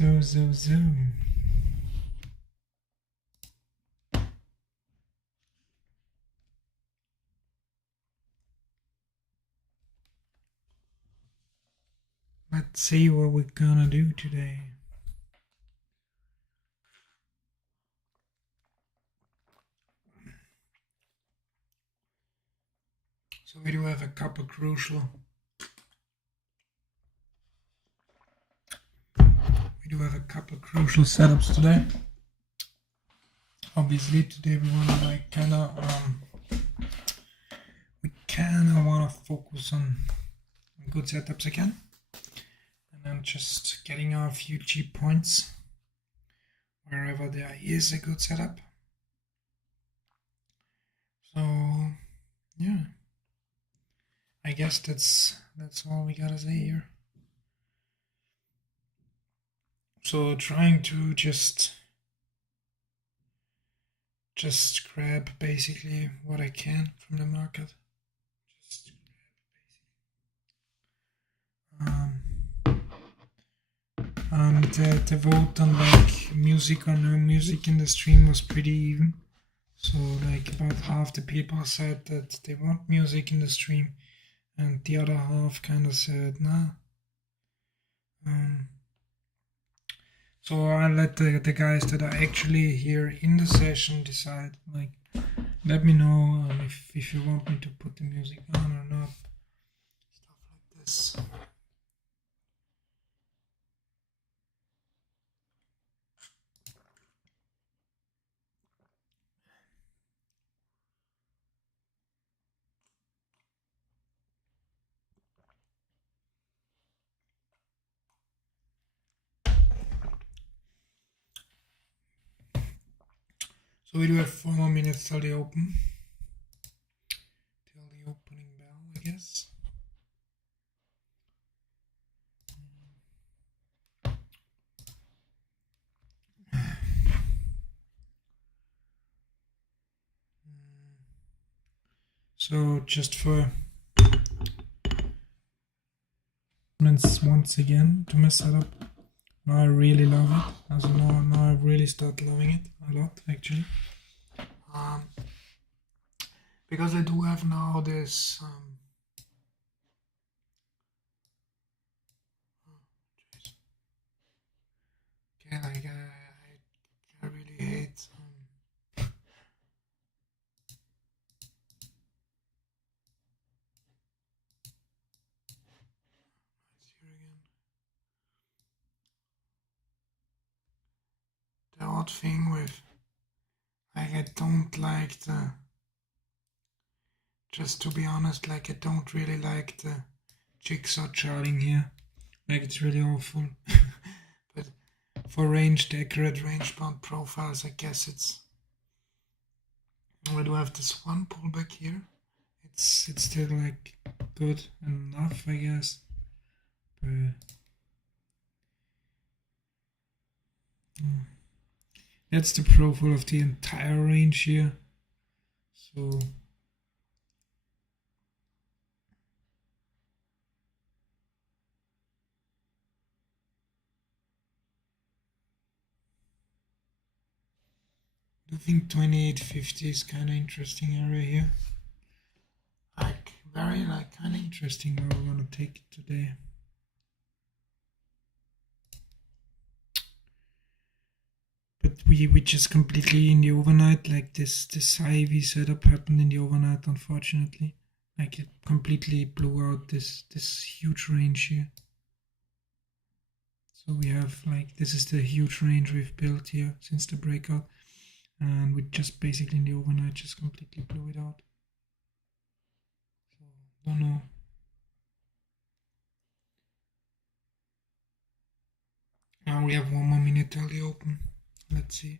So. Let's see what we're gonna do today. So we do have a couple crucial. Setups today. Obviously, today we wanna like we kinda wanna focus on good setups again, and then just getting a few cheap points wherever there is a good setup. So yeah, I guess that's all we gotta say here. So trying to just grab basically what I can from the market. The vote on like music or no music in the stream was pretty even. So like about half the people said that they want music in the stream, and the other half kind of said nah. So I let the guys that are actually here in the session decide. Like, let me know if you want me to put the music on or not. Stuff like this. So we do have 4 more minutes till the open. Till the opening bell, I guess. So just for once again to my setup. Now I really love it. As now I really start loving it a lot actually. Because I do have now this okay, like I really hate here again. The odd thing with like I don't like the, just to be honest, like I don't really like the jigsaw charting here. Like it's really awful. But for accurate range bound profiles, I guess it's, we do have this one pullback here. It's still like good enough, I guess. But that's the profile of the entire range here. So I think 2850 is kind of interesting area here. Like very like kind of interesting where we're gonna take it today. But we just completely in the overnight, like this IV setup happened in the overnight, unfortunately. Like it completely blew out this huge range here. So we have like, this is the huge range we've built here since the breakout. And we just basically in the overnight just completely blew it out. So don't know. Now we have 1 more minute till the open. Let's see.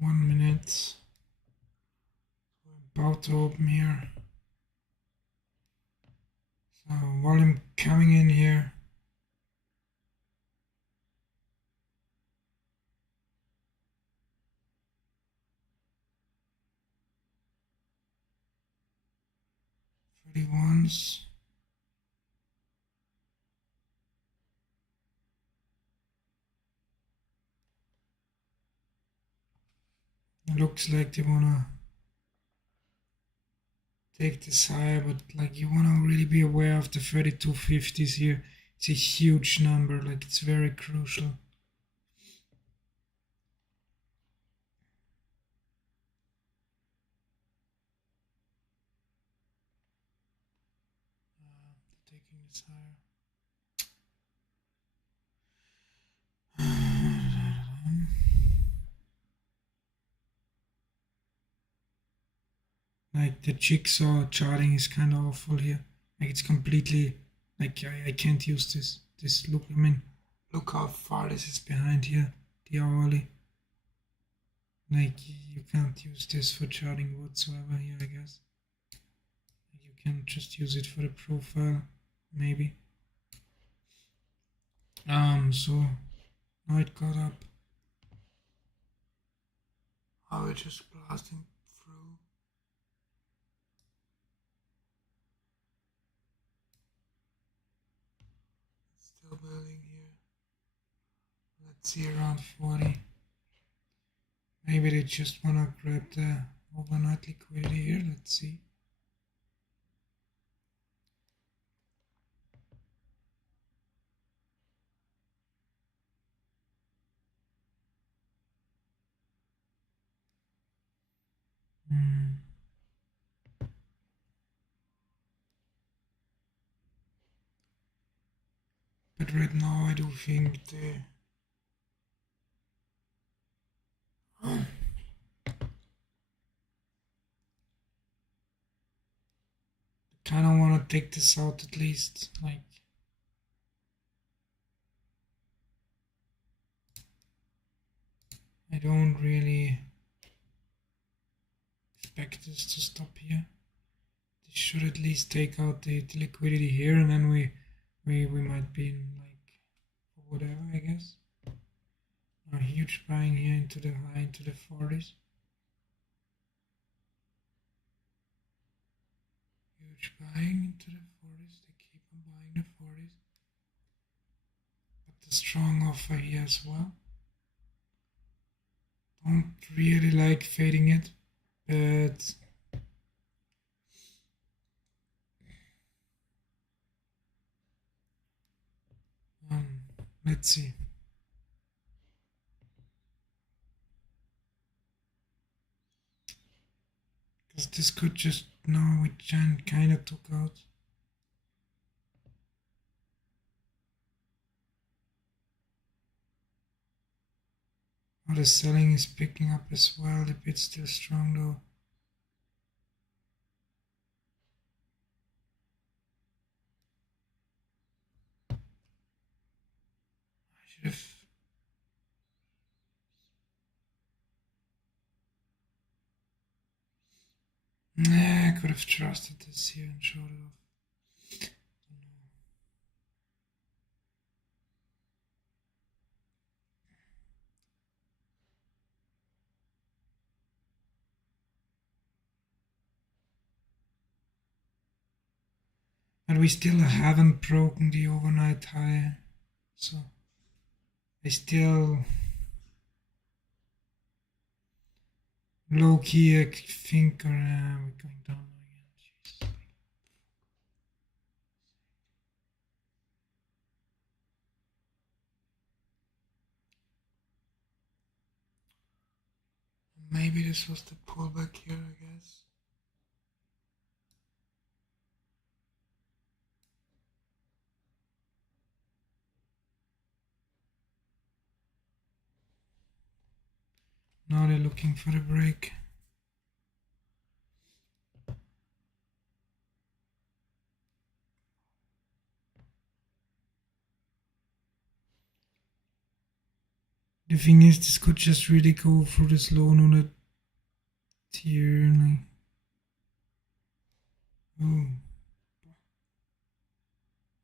1 minute. We're about to open here. So volume coming in here. Ones. It looks like they wanna take this higher, but like you wanna really be aware of the 3250s here. It's a huge number, like it's very crucial. Taking this higher. Like the jigsaw charting is kind of awful here. Like it's completely like I can't use this. This look. I mean, look how far this is behind here. The hourly. Like you can't use this for charting whatsoever here. I guess you can just use it for the profile, maybe. So now it got up. Oh, it's just blasting through. Still building here. Let's see, around 40. Maybe they just wanna grab the overnight liquidity here. Let's see. But right now I do think the kind of want to take this out at least. Like I don't really expect this to stop here. This should at least take out the liquidity here, and then we might be in like whatever, I guess. A huge buying here into the high, into the 40s. Huge buying into the 40s. They keep on buying the 40s. But the strong offer here as well. Don't really like fading it, but let's see. Because this could just, no, it kind of took out. Oh, the selling is picking up as well. The bid's still strong though. I should have. Nah, I could have trusted this here and showed it off. But we still haven't broken the overnight high, so I still low-key think we're going down again. Jeez. Maybe this was the pullback here, I guess. Now they're looking for a break. The thing is, this could just really go through this low on a tier. Ooh.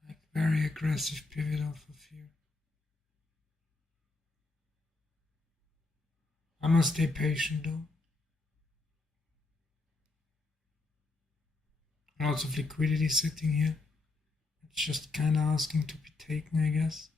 Like very aggressive pivot off of here. I must stay patient though. Lots of liquidity sitting here. It's just kind of asking to be taken, I guess.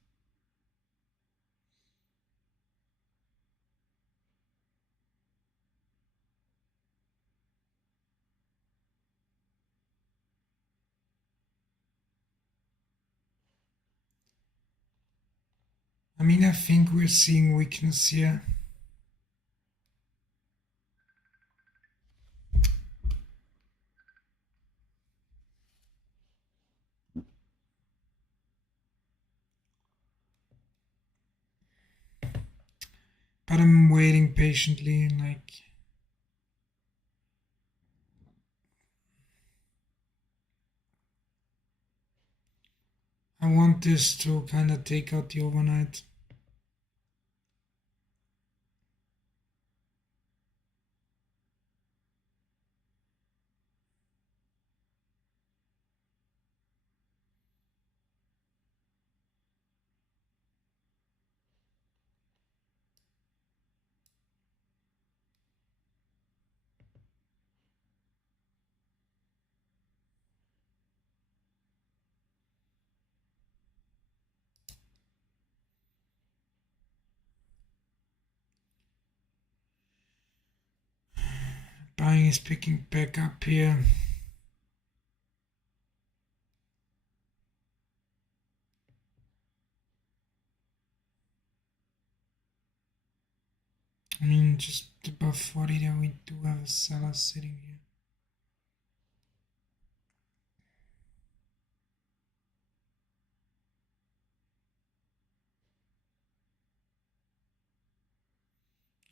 I mean, I think we're seeing weakness here. But I'm waiting patiently and I want this to kind of take out the overnight. Buying is picking back up here. I mean, just above 40 there we do have a seller sitting here.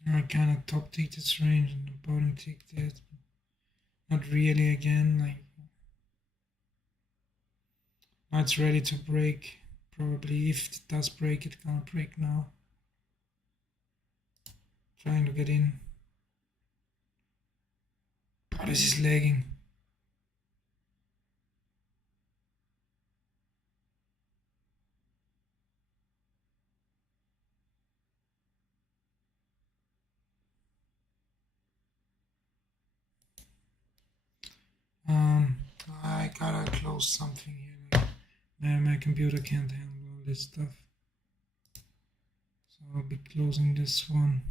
I kind of top take this range and the bottom take that. Not really again, now it's ready to break. Probably if it does break, it's gonna break now. Trying to get in. Oh, this is lagging. I gotta close something here. My computer can't handle all this stuff. So I'll be closing this one.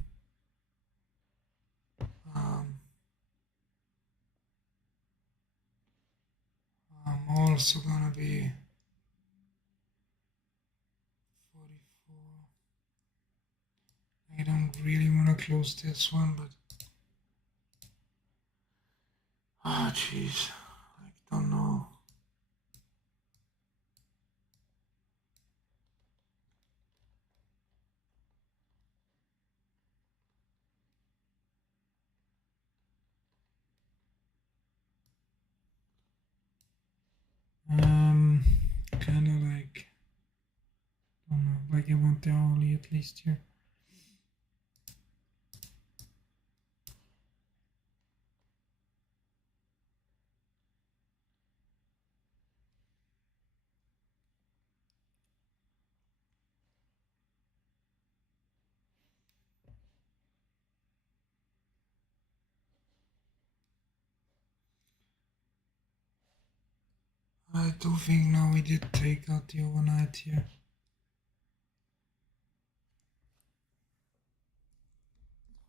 I'm also gonna be 44. I don't really wanna close this one, but jeez, I don't know. Kind of don't know, I want the hourly at least here. I do think now we did take out the overnight here.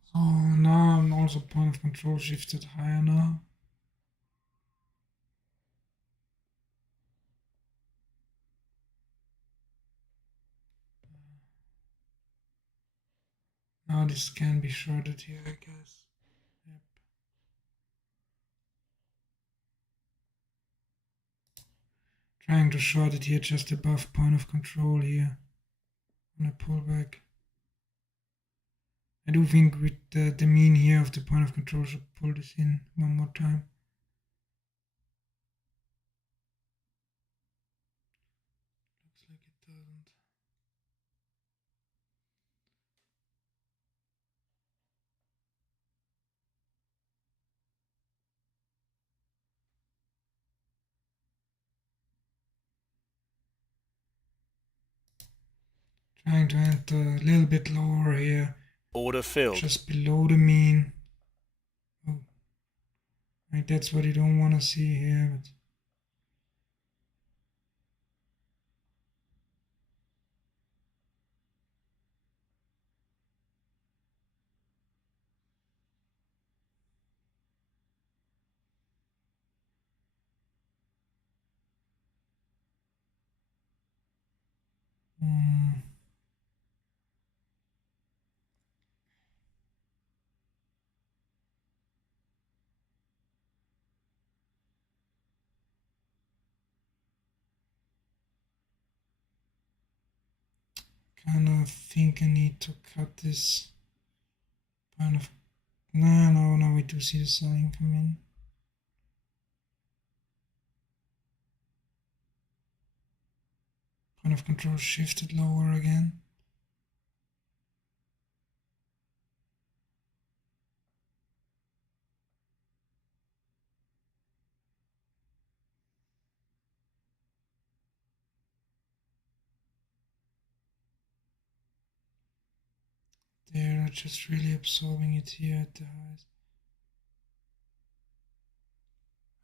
So now I'm also point of control shifted higher now. Now this can be shorted here, I guess. Yep. Trying to short it here just above point of control here on a pullback. I do think with the mean here of the point of control should pull this in one more time. Looks like it doesn't. Trying to enter a little bit lower here. Order filled. Just below the mean. Oh. Right, that's what you don't want to see here. But kind of think I need to cut this kind of. No, we do see the selling come in. Kind of control shifted lower again. They're just really absorbing it here at the highs.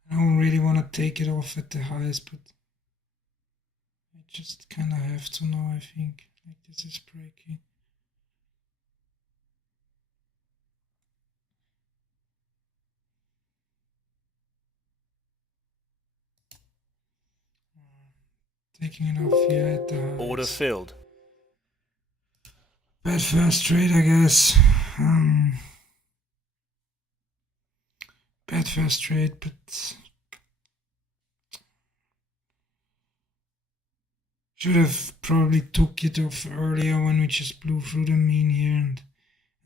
I don't really want to take it off at the highs, but I just kind of have to now, I think. Like this is breaking. Taking it off here at the highs. Order filled. Bad first trade, I guess. Bad first trade, but should have probably took it off earlier when we just blew through the mean here,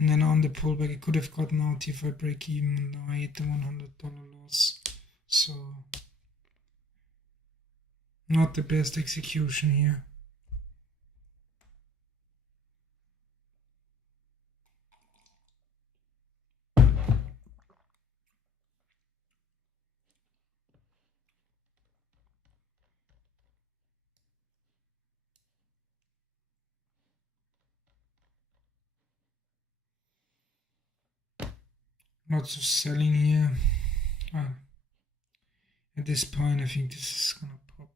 and then on the pullback it could have gotten out if I break even, and now I hit the $100 loss. So not the best execution here. Lots of selling here. At this point I think this is gonna pop.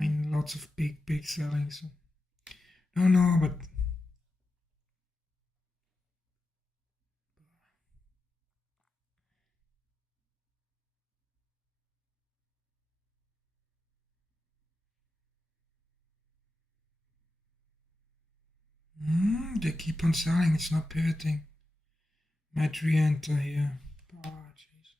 I mean, lots of big selling. So no, but they keep on selling. It's not pivoting. Might re-enter here. Jeez.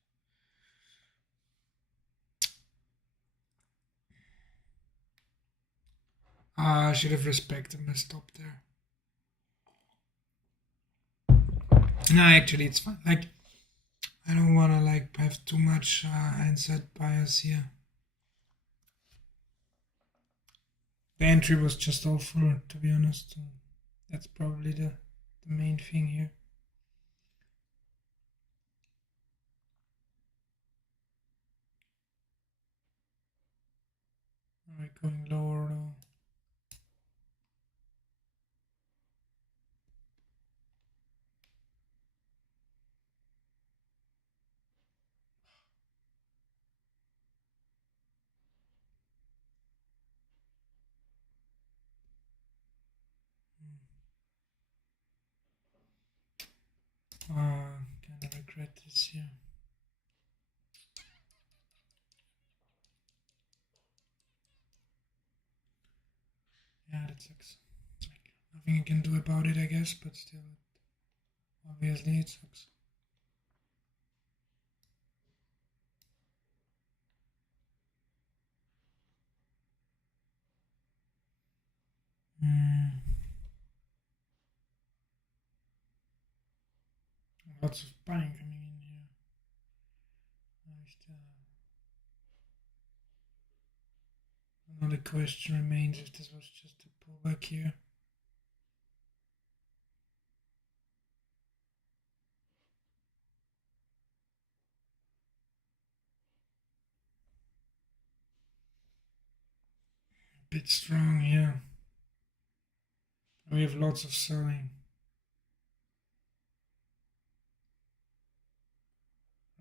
I should have respected my stop there. No, actually, it's fine. Like, I don't want to like have too much hindsight bias here. The entry was just awful, to be honest. That's probably the main thing here. Alright, going lower now. Kind of regret this here. Yeah, that sucks. Like, nothing I can do about it, I guess, but still, obviously it sucks. Lots of buying coming in here. Another question remains if this was just a pullback here. bit strong here. We have lots of selling.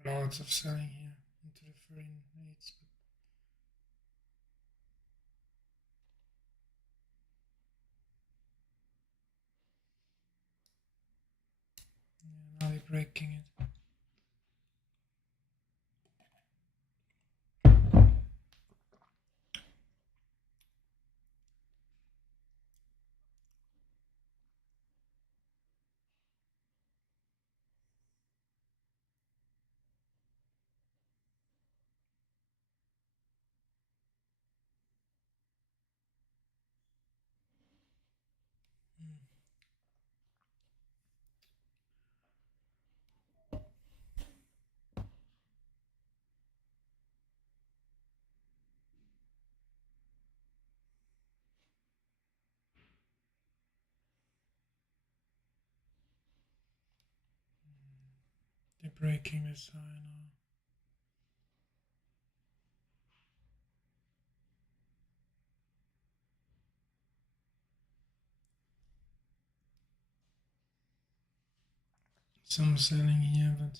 Lots of selling here into the foreign rates. Now they're breaking it. They're breaking this high now. Some selling here, but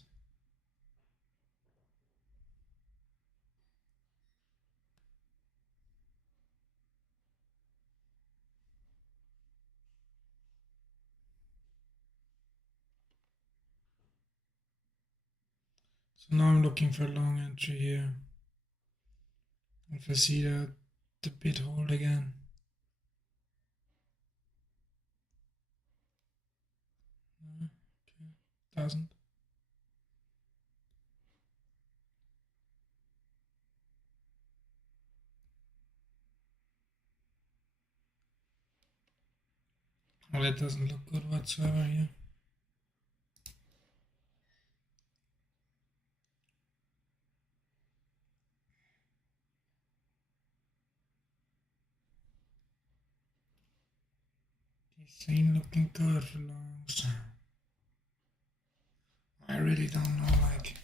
so now I'm looking for a long entry here. If I see the bid hold again. Okay, doesn't. Well, that doesn't look good whatsoever here. This ain't looking good for longs. I really don't know, like.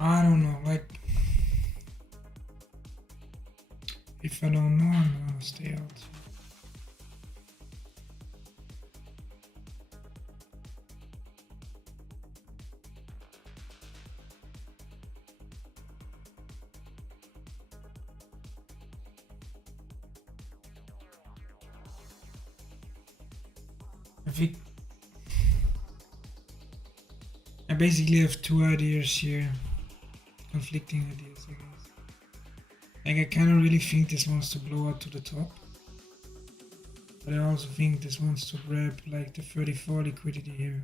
I don't know, like, if I don't know, I'm gonna stay out. I basically have two ideas here. Conflicting ideas, I guess. Like, I kind of really think this wants to blow out to the top, but I also think this wants to grab like the 34 liquidity here.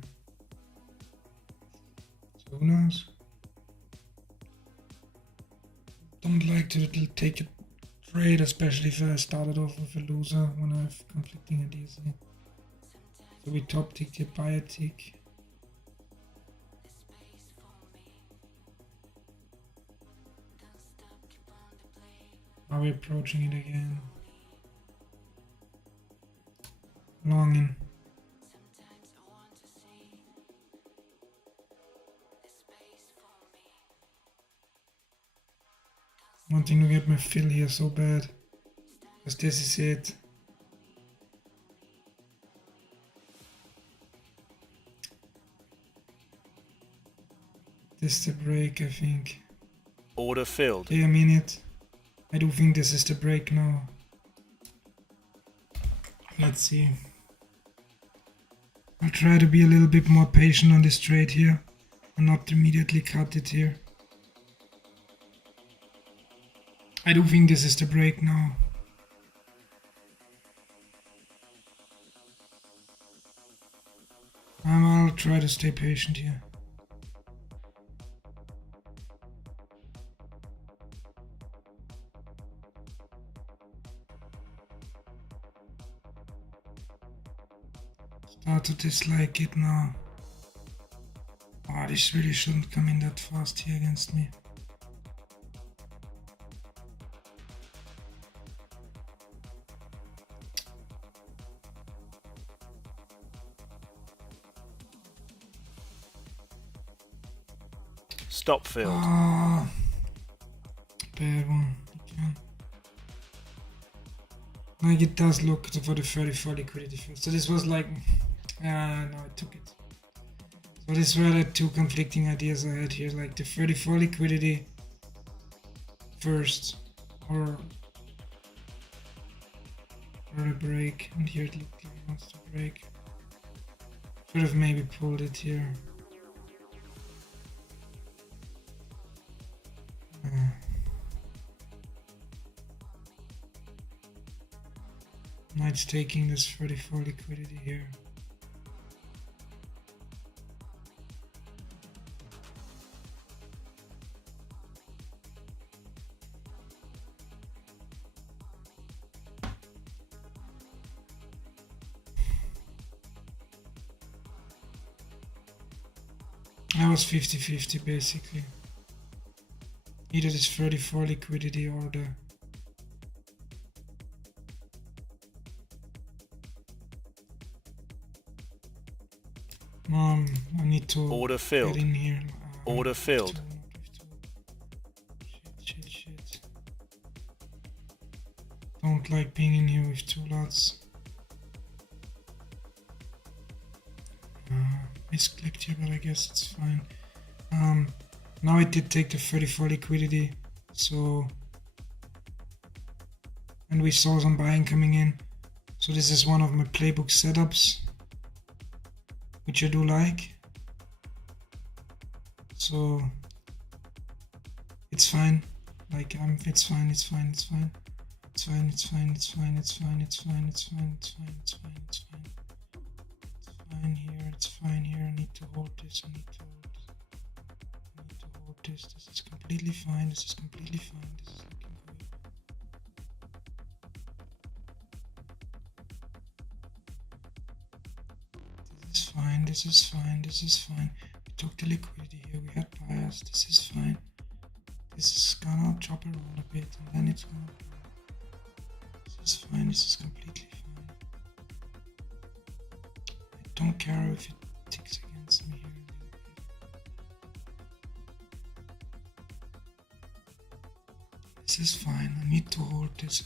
So who knows? Don't like to take a trade, especially if I started off with a loser when I have conflicting ideas here. So we top tick the buyer tick. Are we approaching it again? Longing. Wanting to get my fill here so bad. Because this is it. This is the break, I think. Order filled. Okay, I mean it. I do think this is the break now. Let's see. I'll try to be a little bit more patient on this trade here and not immediately cut it here. I do think this is the break now. I'll try to stay patient here. Start to dislike it now. Oh, this really shouldn't come in that fast here against me. Stop filled. Ah, bad one. Again. Like it does look for the 34 liquidity first. So this was like, no, I took it. So these were the two conflicting ideas I had here, like the 34 liquidity first, or a break, and here it looked like it wants to break. Should have maybe pulled it here. Now it's taking this 34 liquidity here. I was 50-50 basically. Either this 34 liquidity or the I need to order filled. get in here. Order filled. Shit. Don't like being in here with two lots. Misclicked here, but I guess it's fine. Now it did take the 34 liquidity, so, and we saw some buying coming in. So this is one of my playbook setups, which I do like. So it's fine. Like it's fine. It's fine here. It's fine here. I need to hold this. This is completely fine. This is looking good. This is fine. We took the liquidity here. We had bias. This is fine. This is gonna chop around a bit, and then it's gonna. This is fine. This is completely fine. I don't care if it ticks against me here. This is fine. I need to hold this.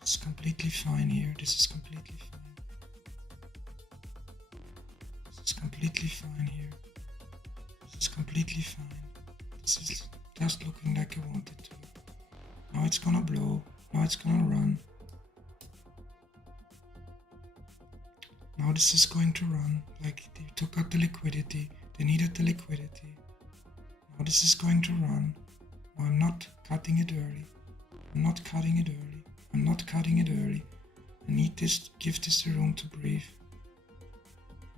This is completely fine here. This is completely fine here. This is completely fine. This is just looking like I want it to. Now it's gonna blow. Now it's gonna run. Now this is going to run. Like they took out the liquidity. They needed the liquidity. Now this is going to run. I'm not cutting it early. I need this, give this the room to breathe.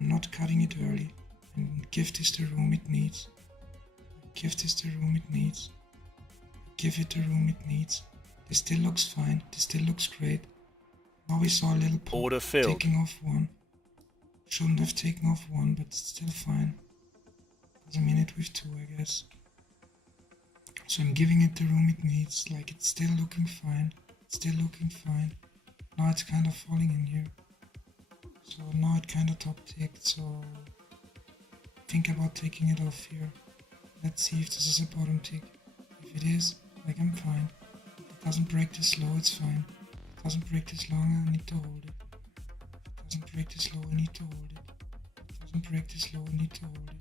I'm not cutting it early. And give this the room it needs. Give it the room it needs. This still looks fine. This still looks great. Now we saw a little pop Order filled. taking off one. Shouldn't have taken off one, but it's still fine. Because I'm in it with two, I guess. So I'm giving it the room it needs, like it's still looking fine. Now it's kind of falling in here. So now it kind of top ticked, so think about taking it off here. Let's see if this is a bottom tick. If it is, like I'm fine. If it doesn't break this low, it's fine. If it doesn't break this long, I need to hold it. If it doesn't break this low, I need to hold it. If it doesn't break this low, I need to hold it.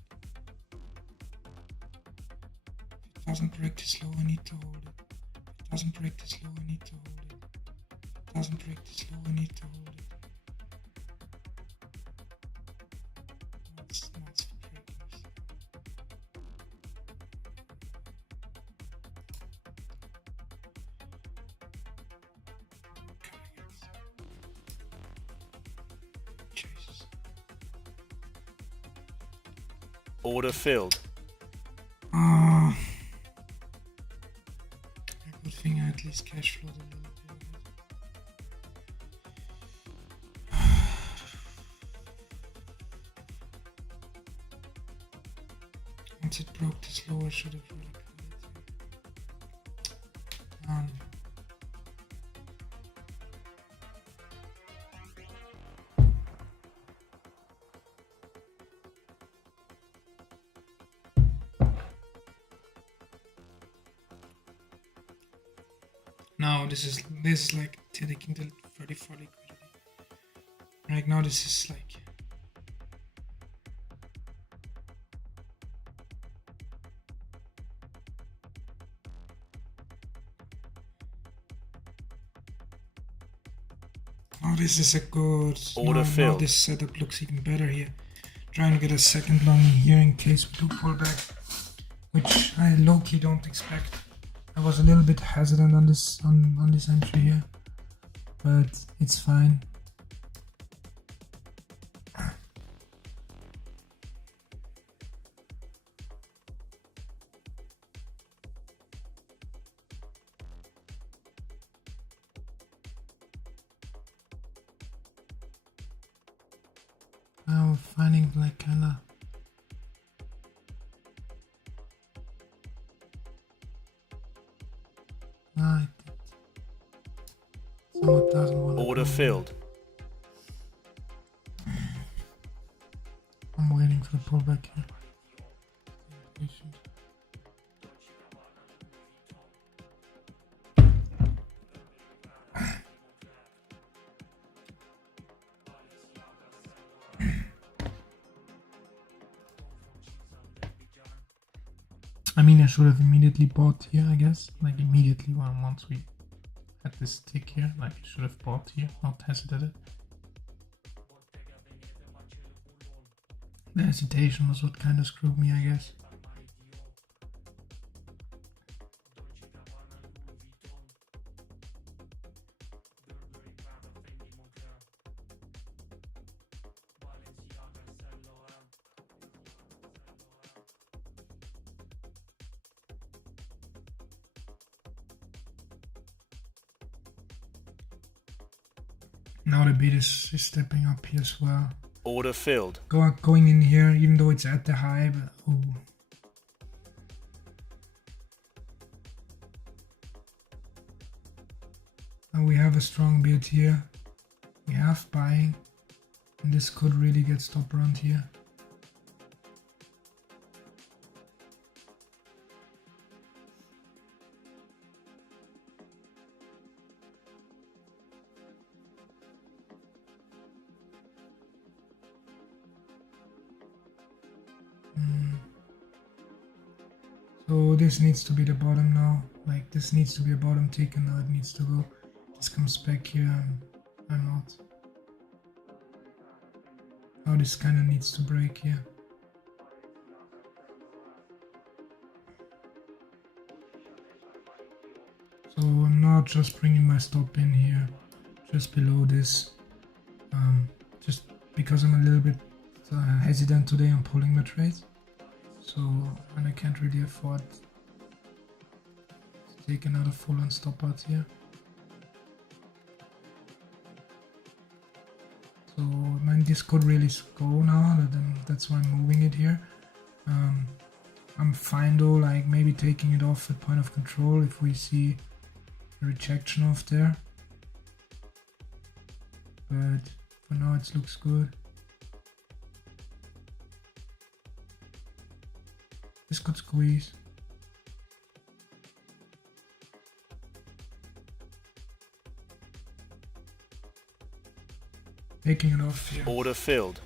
Doesn't break this low, I need to hold it. If it doesn't break this low, I need to hold it. If it doesn't break this low, I need to hold it. That's breaking this. Jesus. Order filled. Good thing I at least cash flowed a little bit. Once it broke this low, I should have really put it. Now this is like taking the 34 liquidity. Right now this is like oh, this is a good order filled. Now this setup looks even better here. Trying to get a second long here in case we do pull back, which I low-key don't expect. I was a little bit hesitant on this entry here, but it's fine. Now we're finding like kinda someone doesn't want to order filled. I'm waiting for the pullback here. Patient. I mean, I should have immediately bought here, I guess. Like immediately once we had this tick here, like I should have bought here, not hesitated. The hesitation was what kind of screwed me, I guess. Now the bid is stepping up here as well. Order filled. Going in here, even though it's at the high, but ooh. Now we have a strong bid here. We have buying, and this could really get stop around here. So this needs to be the bottom now. Like this needs to be a bottom tick, and now it needs to go. This comes back here, and I'm out. Now this kind of needs to break here. So I'm not just bringing my stop in here, just below this. Just because I'm a little bit hesitant today on pulling my trades. So, and I can't really afford to take another full-on stop out here. So, I mean, this could really go now, that's why I'm moving it here. I'm fine though, like maybe taking it off at point of control if we see a rejection off there. But for now it looks good. This could squeeze. Taking it off here. Order filled.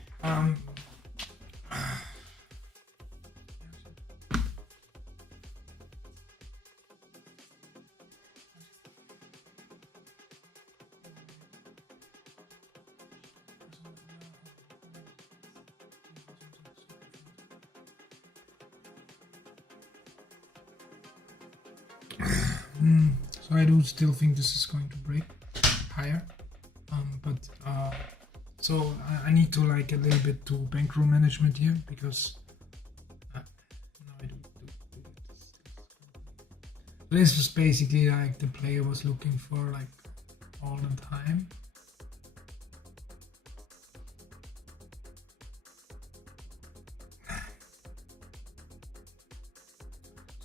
So I do still think this is going to break higher, so I need to like a little bit to bankroll management here because no, I do this. This was basically like the player was looking for like all the time.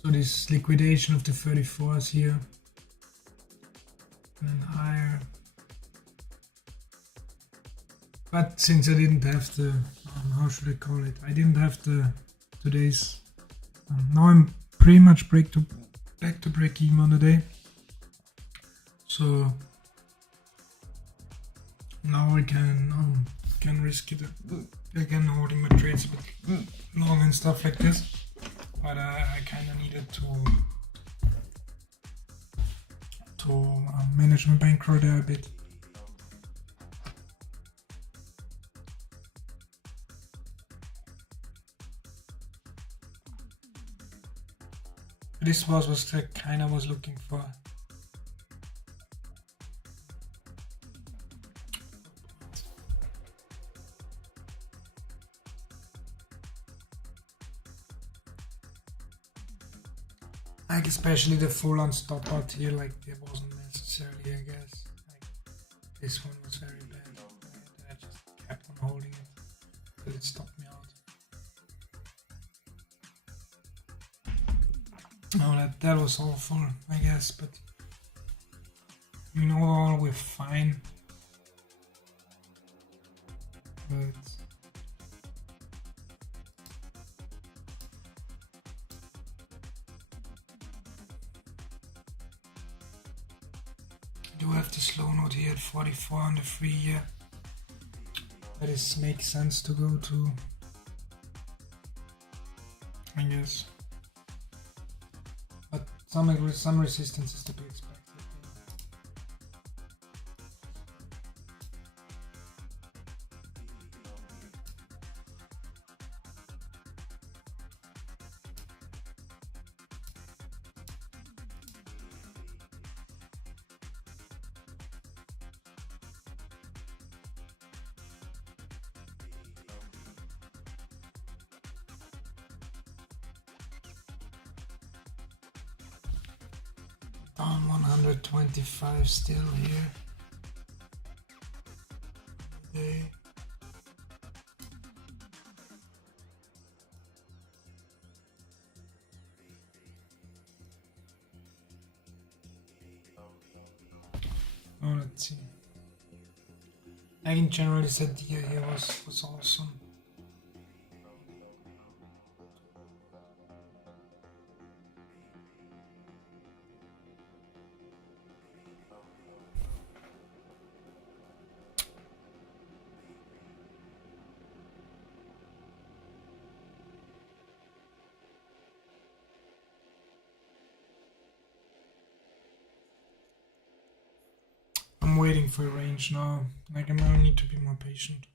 So this liquidation of the 34s here, and then higher. But since I didn't have the, how should I call it? I didn't have the today's. Now I'm pretty much back to break even on the day. So now I can risk it again, holding my trades a bit long and stuff like this. But I kind of needed to manage my bankroll there a bit. This was the kind I was looking for. Like especially the full on stop out here, like it wasn't necessarily, I guess. Like this one was very bad. I just kept on holding it till it stopped me out. Oh, that was awful, I guess, but overall we're fine. But I do have the slow note here at 44 on the 3 year. That makes sense to go to, I guess. But some resistance is to be expected. Down 125 still here. Okay. Oh, let's see. I can generally say the year here was awesome. I'm waiting for a range now. Like I might need to be more patient.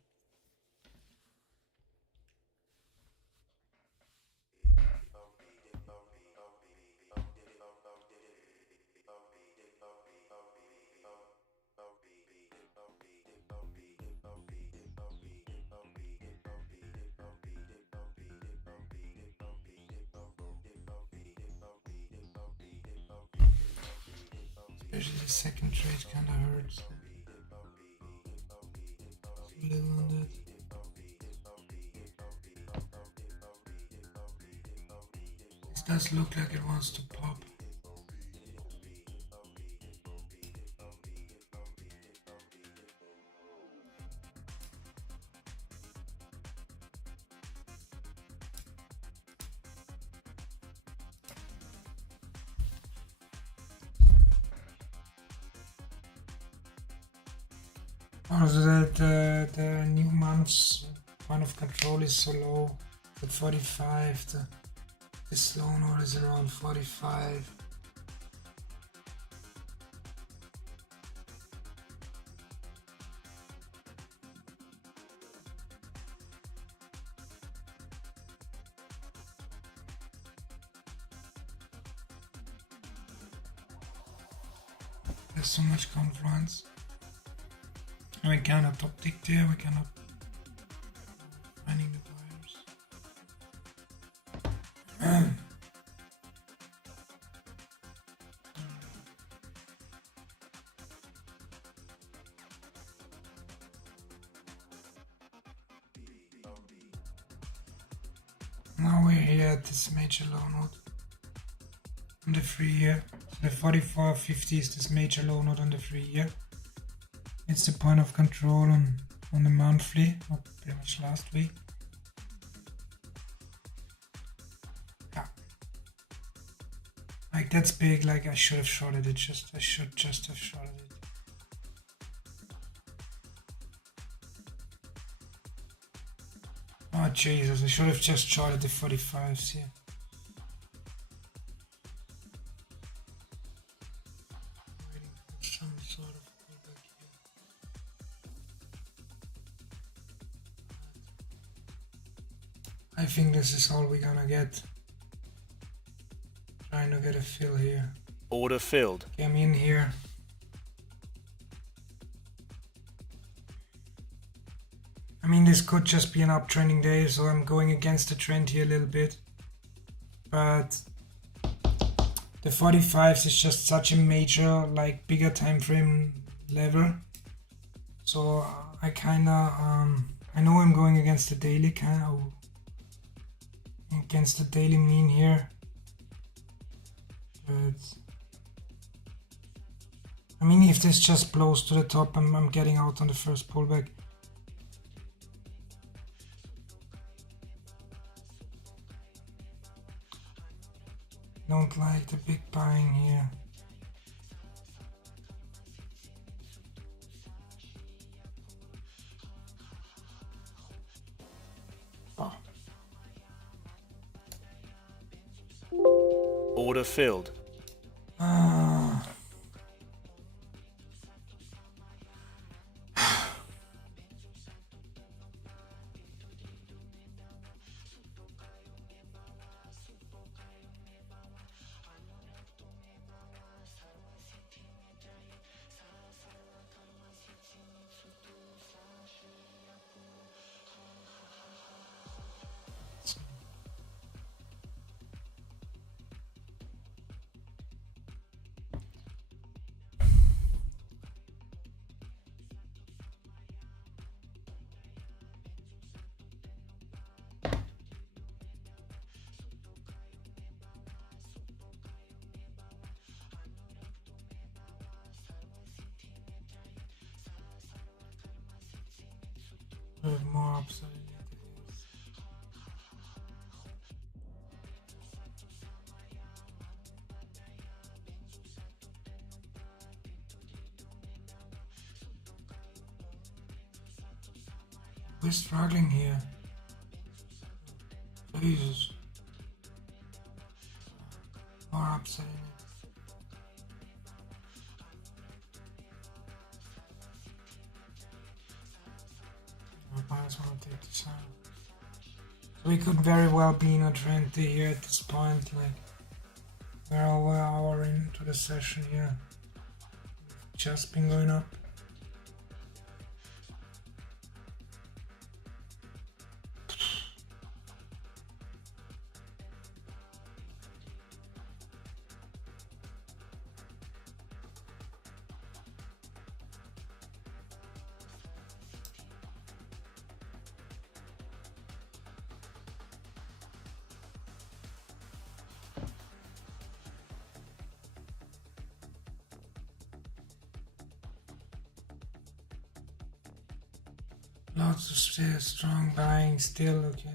Especially the second trade kinda hurts. A little on that. This does look like it wants to pop. Also the new month's point of control is so low at 45, the slow note is around 45. There's so much confluence. And we cannot top tick there, we cannot finding the buyers. Now we're here at this major low node on the 3 year. So the 44.50 is this major low node on the 3 year. It's the point of control on the monthly, or pretty much last week. Yeah. Like that's big, like I should have shorted it, I should just have shorted it. Oh Jesus, I should have just shorted the 45s here. Waiting for some sort of pullback here. I think this is all we're gonna get. Trying to get a fill here. Order filled. Okay, I'm in here. I mean, this could just be an uptrending day, so I'm going against the trend here a little bit. But the 45s is just such a major, like, bigger time frame level. So I kinda, I know I'm going against the daily, against the daily mean here. But I mean, if this just blows to the top, I'm getting out on the first pullback. Don't like the big buying here. Oh. Order filled. More upside. We're struggling here. Jesus. More upside. Buyers want to take this out. So we could very well be in a trend here at this point, like we're over an hour into the session here. Just been going up. Lots of strong buying still, okay,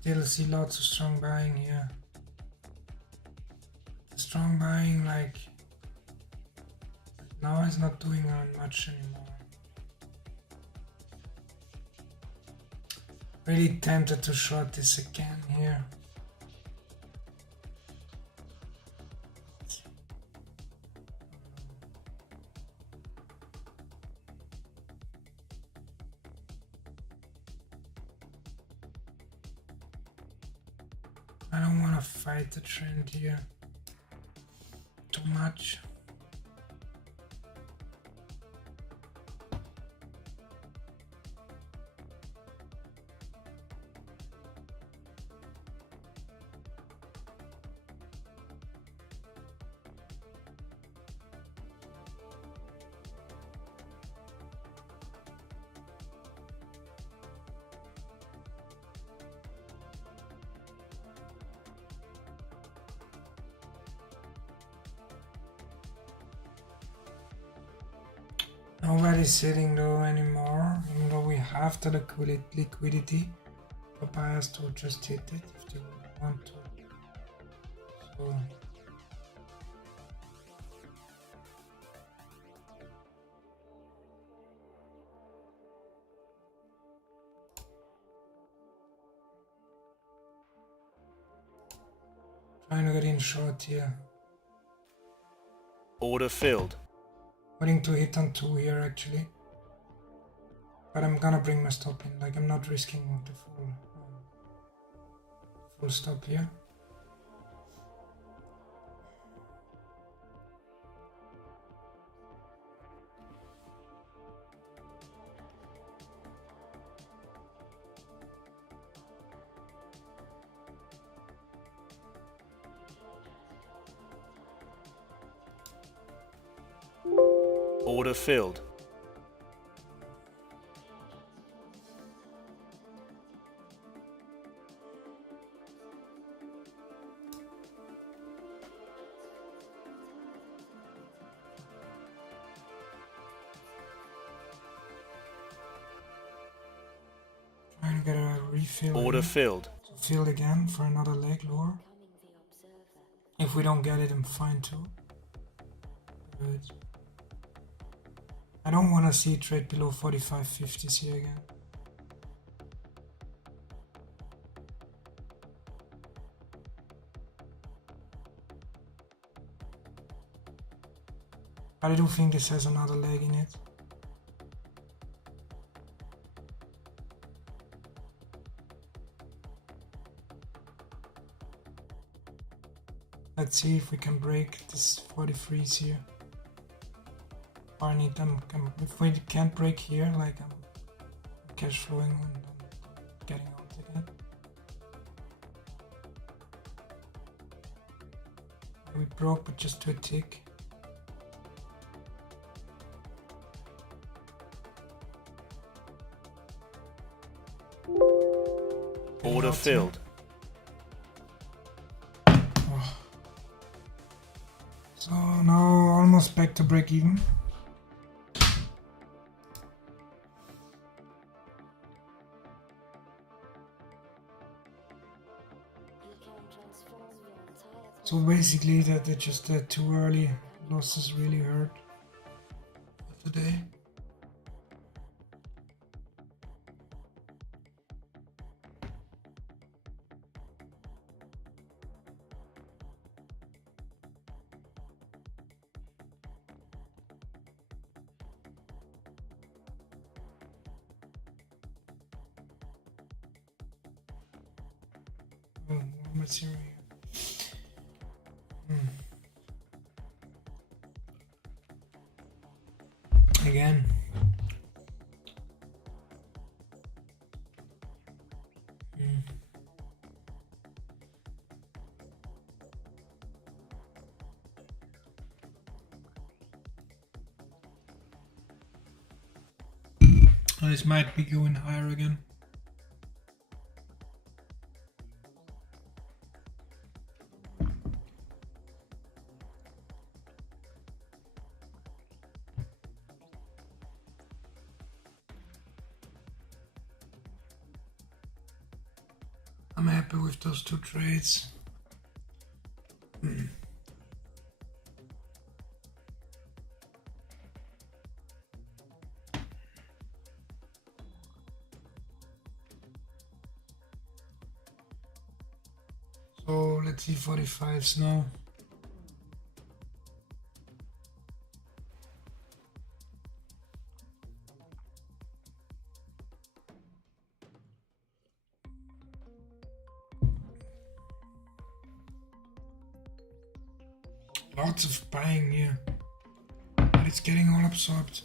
still see lots of strong buying here. The strong buying, like, now is not doing much anymore. Really tempted to short this again here. I don't want to fight the trend here too much. Nobody's sitting though anymore, even though we have the liquidity for buyers to just hit it if they want to. So trying to get in short here. Order filled. Waiting to hit on 2 here actually. But I'm gonna bring my stop in, like I'm not risking the full stop here. Order filled. Trying to get a refill. Order filled. Filled again for another leg lower. If we don't get it, I'm fine too. Good. I don't want to see it trade below 45.50s here again. But I do think this has another leg in it. Let's see if we can break this 43s here. Or I need them. If we can't break here, like I'm cash flowing and I'm getting out again. We broke, but just to a tick. Order filled. Oh. So now almost back to break even. So basically that they just too early losses really hurt for today. Oh, one more zero here. Again. Oh, this might be going higher again. I'm happy with those two trades. So let's see 45s now. Lots of buying here, but it's getting all absorbed.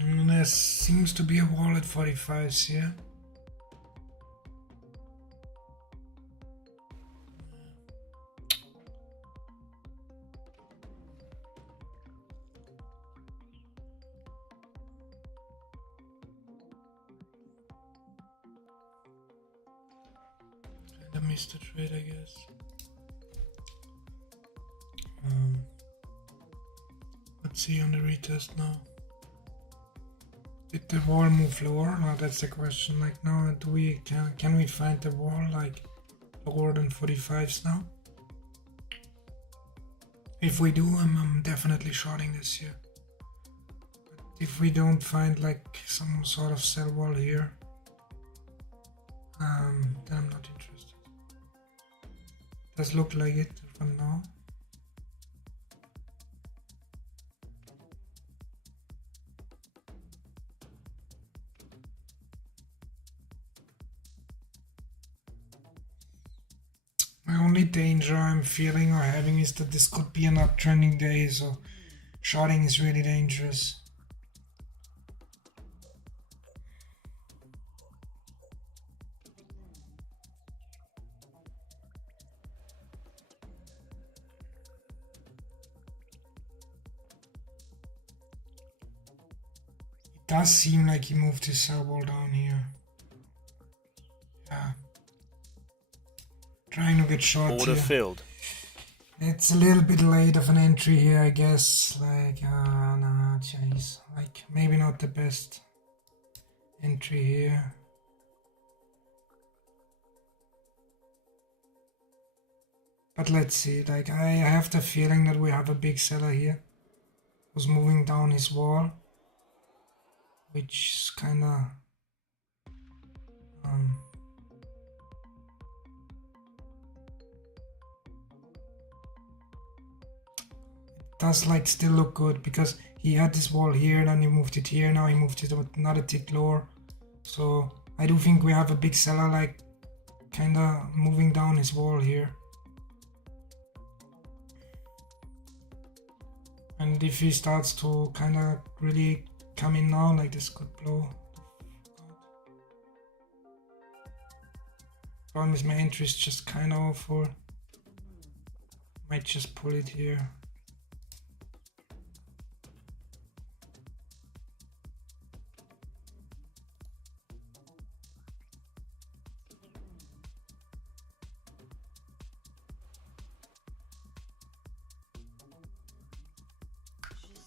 And there seems to be a wall at 45s here. I missed the trade, I guess. see on the retest now. Did the wall move lower? No, that's the question. Like now, can we find the wall like lower than 45s now? If we do, I'm definitely shorting this here. But if we don't find like some sort of sell wall here, then I'm not interested. Does look like it from now. My only danger I'm feeling or having is that this could be an uptrending day, so shorting is really dangerous. It does seem like he moved his sell wall down here. Yeah. Trying to get short Order here. filled. It's a little bit late of an entry here, I guess. Like, nah, jeez. Like, maybe not the best entry here. But let's see. Like, I have the feeling that we have a big seller here who's moving down his wall, which is kind of does like still look good because he had this wall here, then he moved it here, now he moved it another tick lower. So I do think we have a big seller like kinda moving down his wall here. And if he starts to kinda really come in now, like this could blow. Problem is my entry is just kinda awful. Might just pull it here.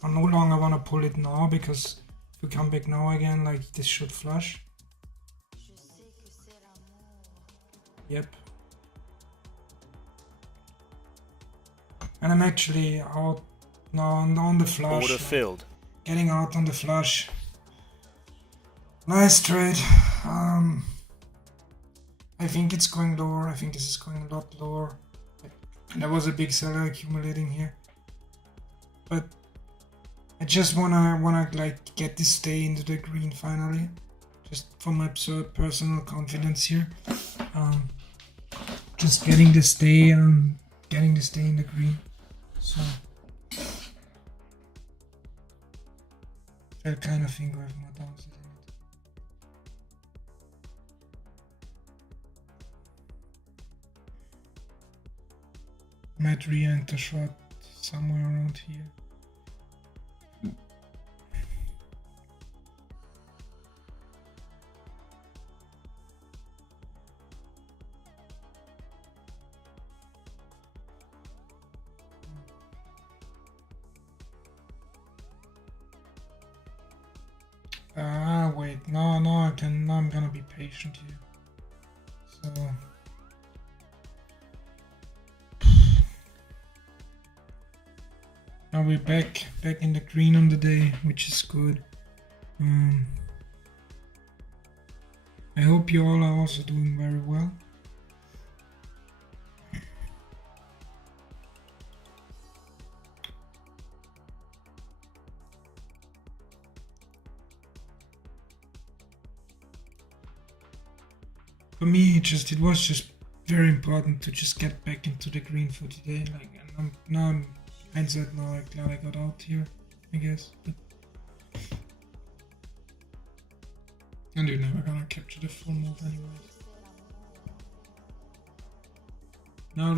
I no longer want to pull it now because if we come back now again, like this should flush. Yep. And I'm actually out now on the flush. Order filled. Getting out on the flush. Nice trade. I think it's going lower. I think this is going a lot lower. There was a big seller accumulating here. But I just wanna like get this stay into the green finally, just for my personal confidence here. Just getting the stay, in the green. So I kind of think we have more downside in it. Might re-enter short somewhere around here. Wait, no, I'm gonna be patient here. So now we're back in the green on the day, which is good. I hope you all are also doing very well. For me, it was just very important to just get back into the green for today. Like, and I'm hindsight now, I'm glad I got out here, I guess. But and you're never gonna capture the full move anyways. Now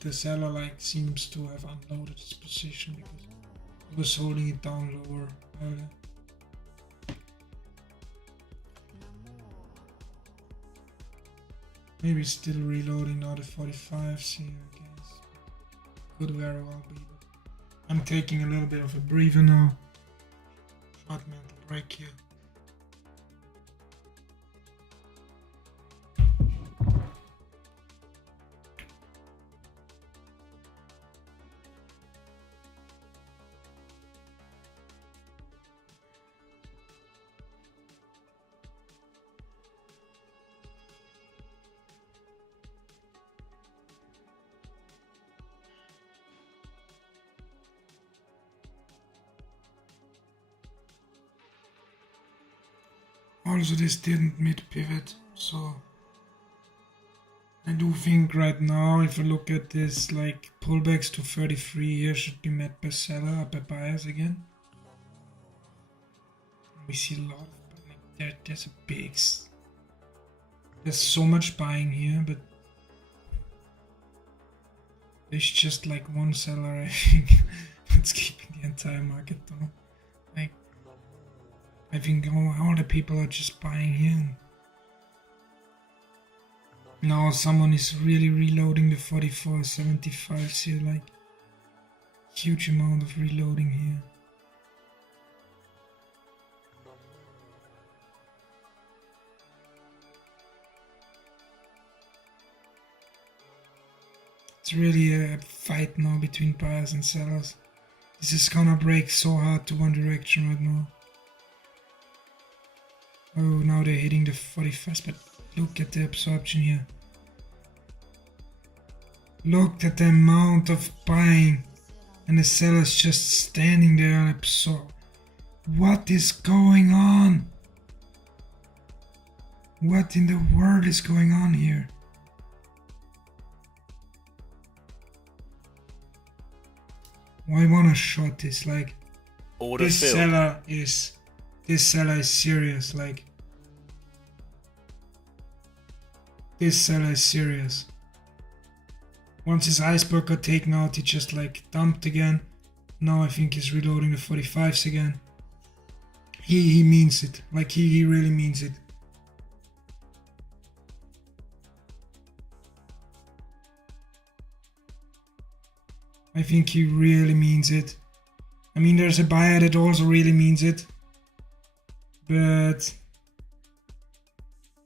the seller like seems to have unloaded his position because he was holding it down lower earlier. Maybe still reloading now the 45s here, I guess. Could very well be. I'm taking a little bit of a breather now. Short mental break here. Also, this didn't mid pivot, so I do think right now, if I look at this, like pullbacks to 33 here should be met by seller or by buyers again. We see a lot, but like there's a big, there's so much buying here, but there's just like one seller, I think, that's keeping the entire market down. Like, I think all the people are just buying here. Now someone is really reloading the 44.75s here, like huge amount of reloading here. It's really a fight now between buyers and sellers. This is gonna break so hard to one direction right now. Oh, now they're hitting the 41st, but look at the absorption here. Look at the amount of buying, and the sellers just standing there and absorb. What is going on? What in the world is going on here? I wanna short this, like Order this filled. seller is serious, like this seller is serious. Once his iceberg got taken out, he just like dumped again. Now I think he's reloading the 45s again. He means it, like he really means it. I think he really means it. I mean, there's a buyer that also really means it, but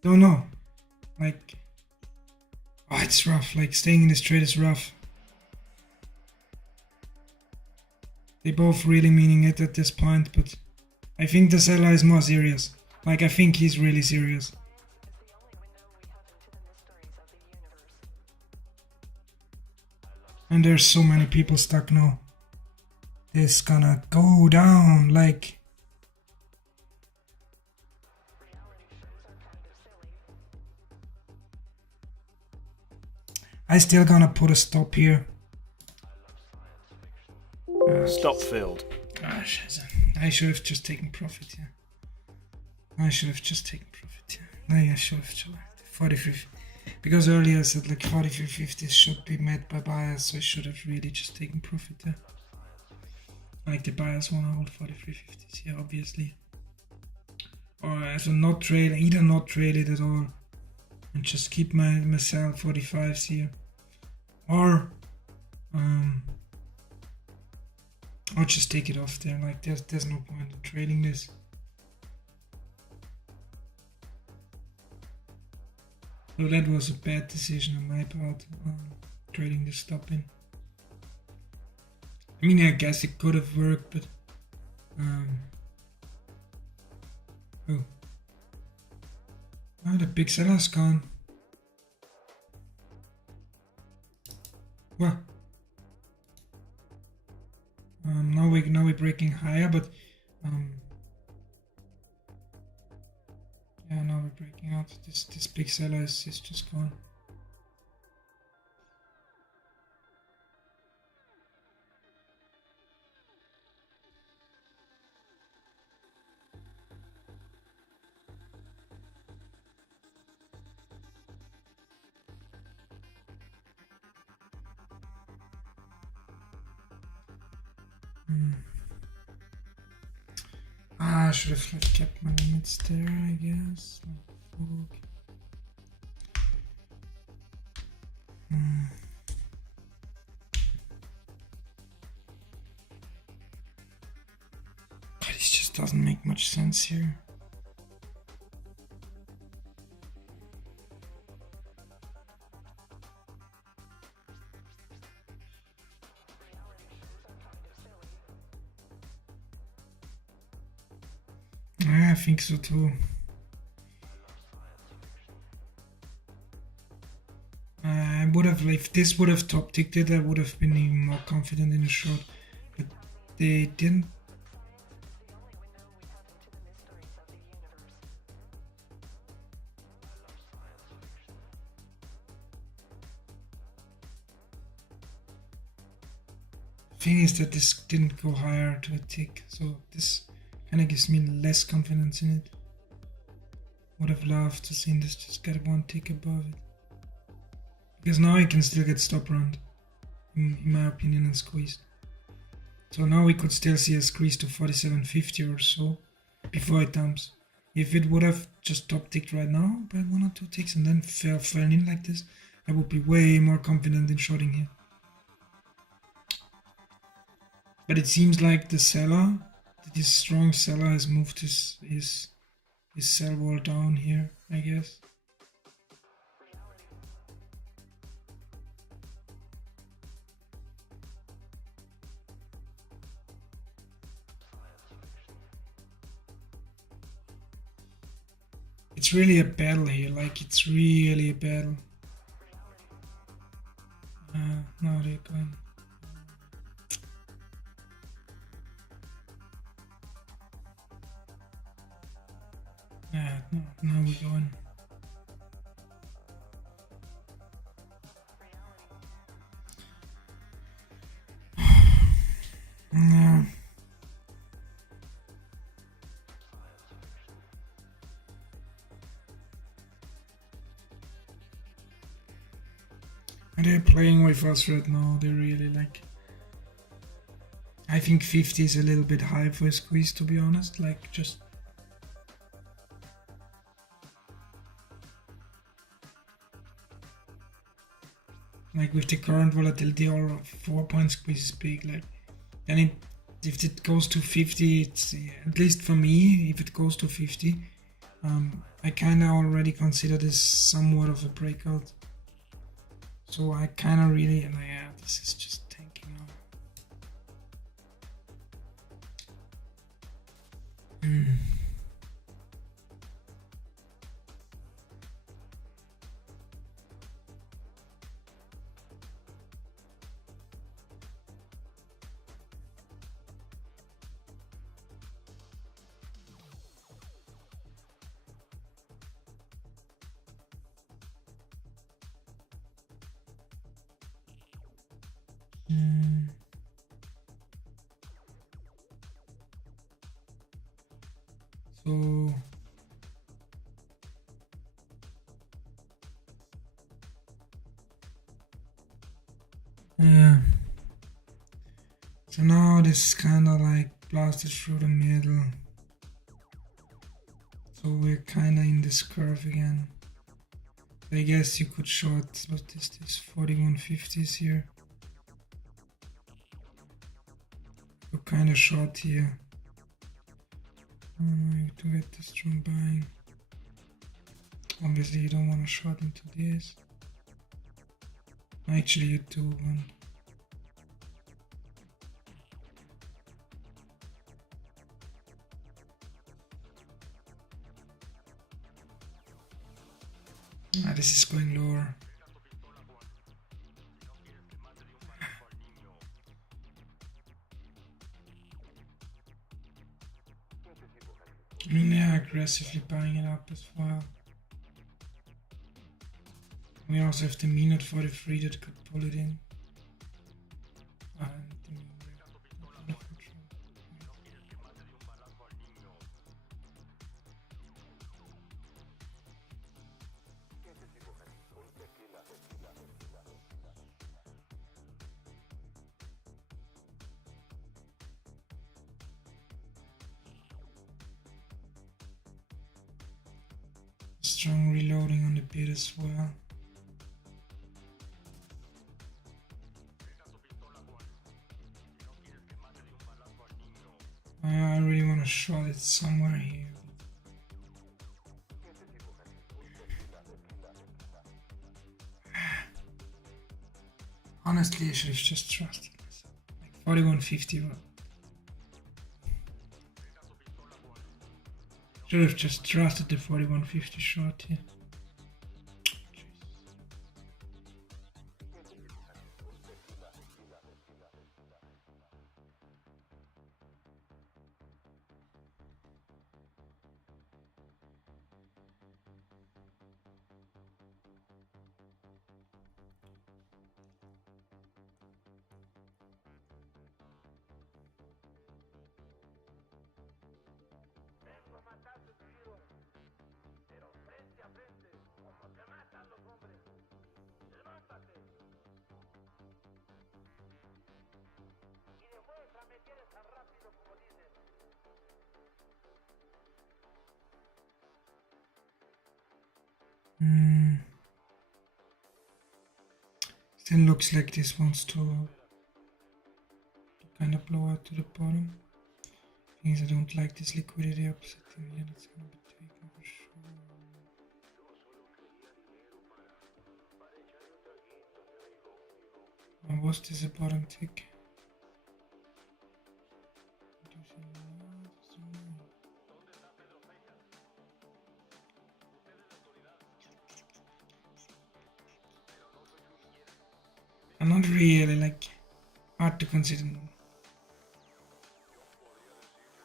don't know. Like, oh, it's rough. Like, staying in this trade is rough. They both really meaning it at this point, but I think the seller is more serious. Like, I think he's really serious. And there's so many people stuck now. This gonna go down, like. I still gonna put a stop here. Stop filled. Gosh, I should have just taken profit here. I should have just taken profit here. I should have 43. Because earlier I said like 43.50 should be met by buyers, so I should have really just taken profit there. Like the buyers wanna hold 43.50s here, obviously. Or as a not trade, either not trade it at all and just keep my sell 45s here. Or just take it off there. Like there's no point in trading this. So that was a bad decision on my part, trading this stop in. I mean, I guess it could have worked, but oh, the big seller's gone. Well, now we're breaking higher, but yeah, now we're breaking out. This big seller is just gone. I should have kept my limits there, I guess. Okay. just doesn't make much sense here. I think so too. I would have, if this would have top ticked it, I would have been even more confident in the short, but they didn't. The thing is that this didn't go higher to a tick, so this kind of gives me less confidence in it. Would have loved to see this just get one tick above it. Because now I can still get stop round, in my opinion, and squeezed. So now we could still see a squeeze to 47.50 or so before it dumps. If it would have just top ticked right now by 1 or 2 ticks and then fell in like this, I would be way more confident in shorting here. But it seems like the seller, this strong seller, has moved his sell wall down here, I guess. It's really a battle here, like it's really a battle. Now they're going. No, now we're going. No. They're playing with us right now. They really like. I think 50 is a little bit high for a squeeze, to be honest. Like just. Like with the current volatility, or 4-point squeeze is big. Like, and if it goes to 50, it's at least for me. If it goes to 50, I kind of already consider this somewhat of a breakout. So I kind of really, and yeah, this is just tanking now. So yeah. So now this kind of like blasted through the middle. So we're kind of in this curve again. I guess you could short, what is this, 41.50s here. We're kind of short here. To get the strong buying. Obviously you don't want to short into this. Actually you do want. This is going lower. I mean, they're aggressively buying it up as well. We also have the mean at 43 that could pull it in. Strong reloading on the bid as well. I really want wanna short it somewhere here. Honestly, I should have just trusted myself. Like 41.50. Should have just trusted the 41.50 short here. Still looks like this wants to kind of blow out to the bottom. Things I don't like this liquidity upsetting here. That's gonna be taken for sure. And was this a bottom tick? I'm not really like hard to consider.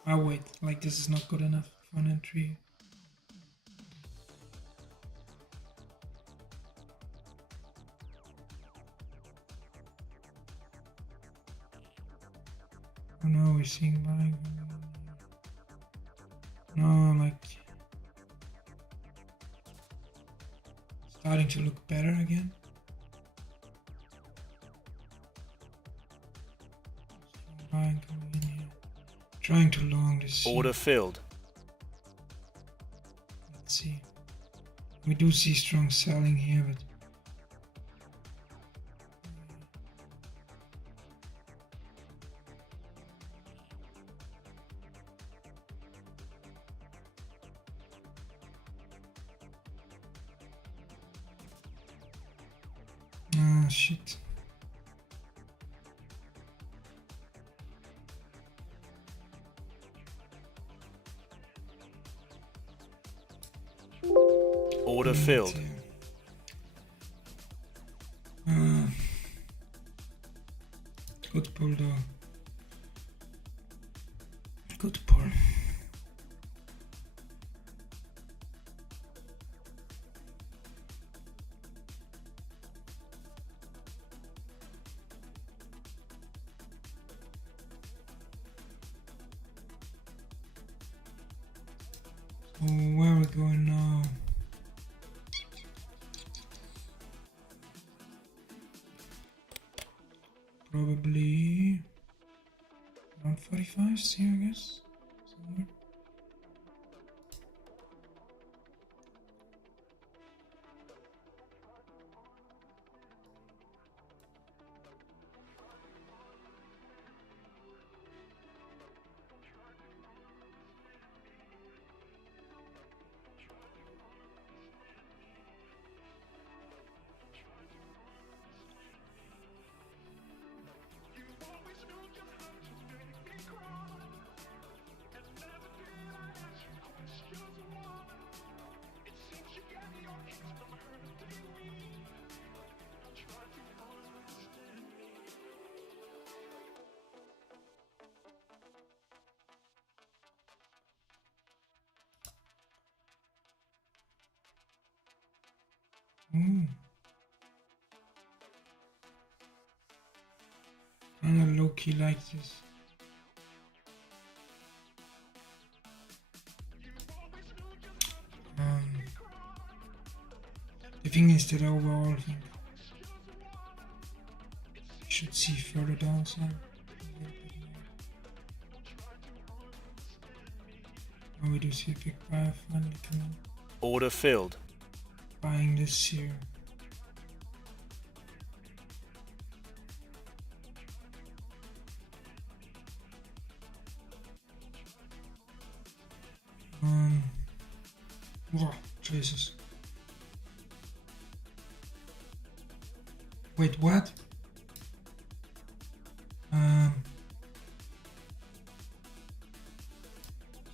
Oh wait, like this is not good enough for an entry. Oh no, we're seeing buying. No, like starting to look better again. Buying coming in here. Trying to long this. Order filled. Let's see. We do see strong selling here, but ah shit. Order filled. Good pull though. Good pull. So where are we going now? Probably around 45 here, I guess. Somewhere. I'm low-key like this. The thing is that overall I think we should see further downside. Now we do see a big buyer finally coming. Order filled. Buying this here. Oh, Jesus. Wait, what?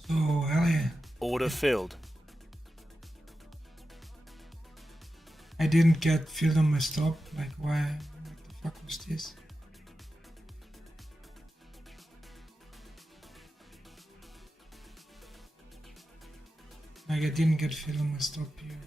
So, hell yeah. Order filled. I didn't get filled on my stop. Like, why? What the fuck was this? Like, I didn't get filled on my stop here.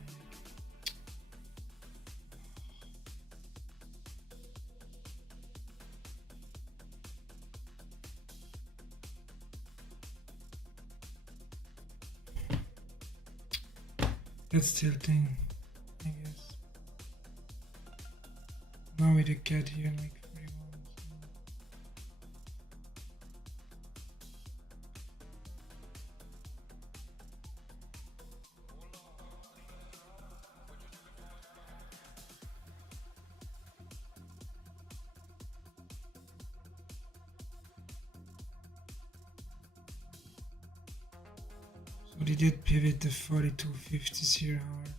That's tilting, I guess. Now we did get here like 41. So they did pivot the 4250s here hard.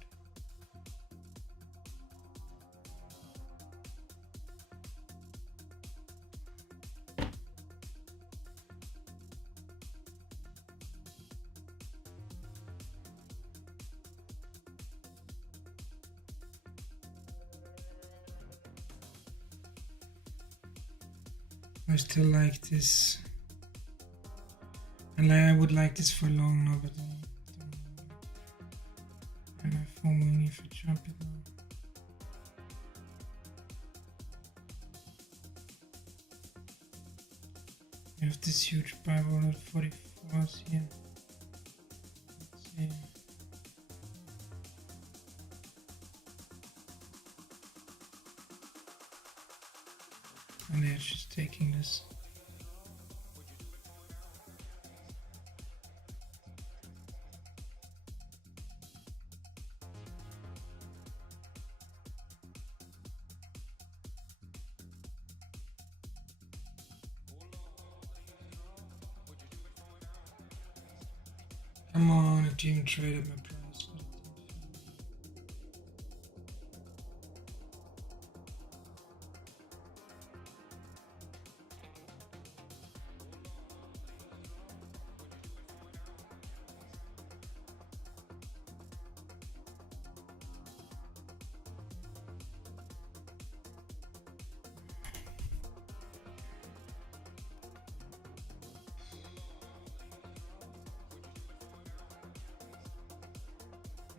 I still like this, and I would like this for long now, but I have FOMO if I jump it now. We have this huge buy wall at 44s here. Let's see. And they're just taking this. Come on, it even traded my price.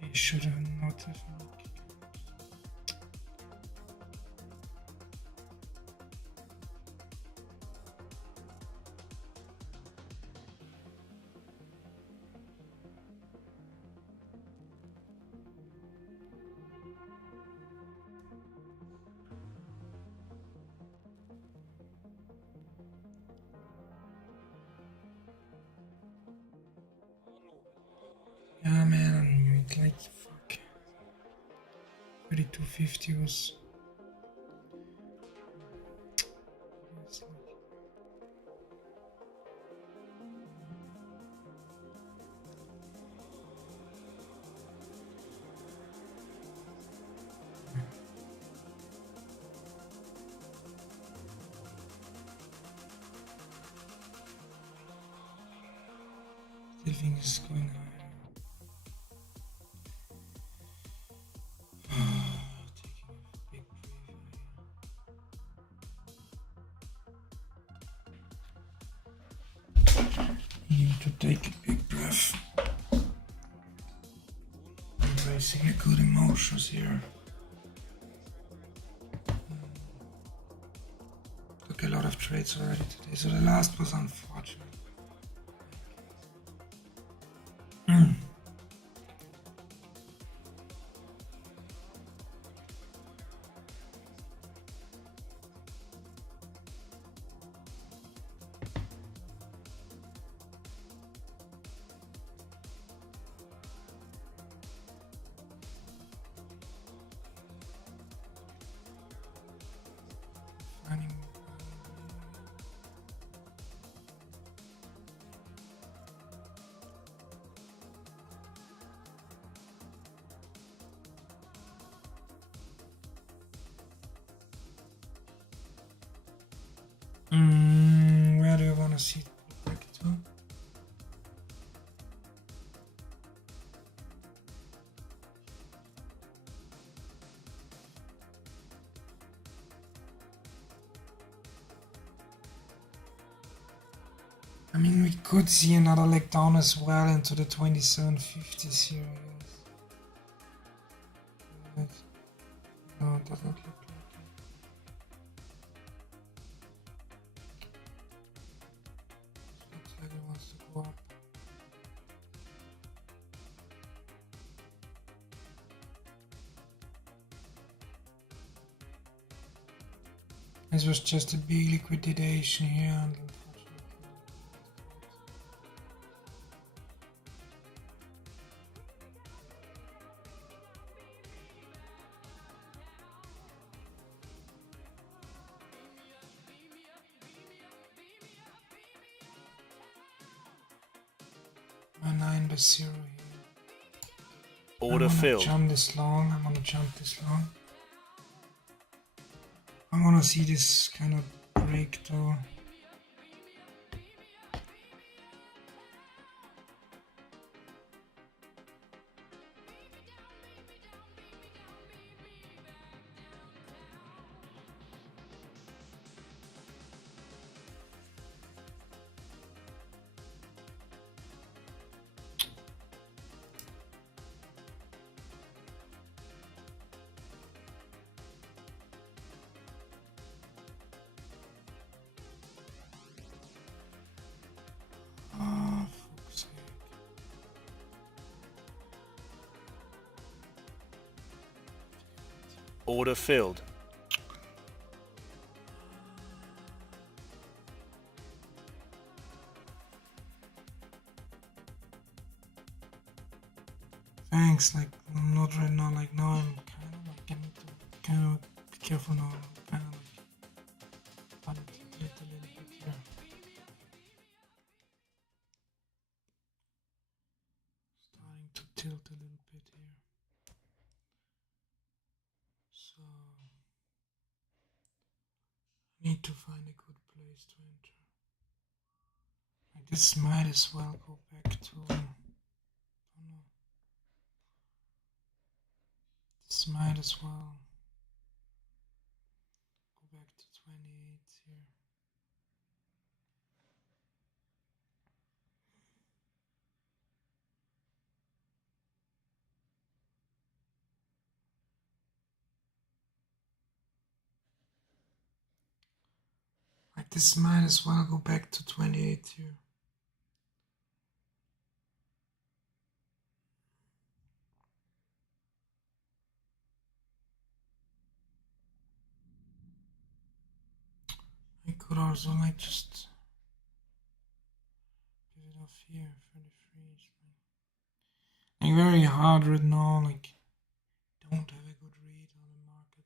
You should have not have. Yeah, man, it's like fuck. 3250 was. Still think this is going higher. Need to take a big breath. Embracing the good emotions here. Took a lot of trades already today, so the last was unfortunate. Where do you want to see it go back to? I mean, we could see another leg down as well into the 2750s here, I guess. But no, it doesn't look like it. Looks like it wants to go up. This was just a big liquidation here, and unfortunately. My 9/0 here. Order I'm gonna filled. jump this long. I'm gonna jump this long. I wanna see this kind of break though. Oh, fuck's sake. Order filled. Thanks, like, not right now, like, now I'm kind of like, I need to kind of be careful now, kind of like, manipulate a little bit here. Starting to tilt a little bit here. So, I need to find a good place to enter. Like, this might as well go back to, I don't know. This might as well go back to 28 here. Like, this might as well go back to 28 here. I could also like just get it off here for the freeze. Like, very hard right now, like, don't have a good read on the market.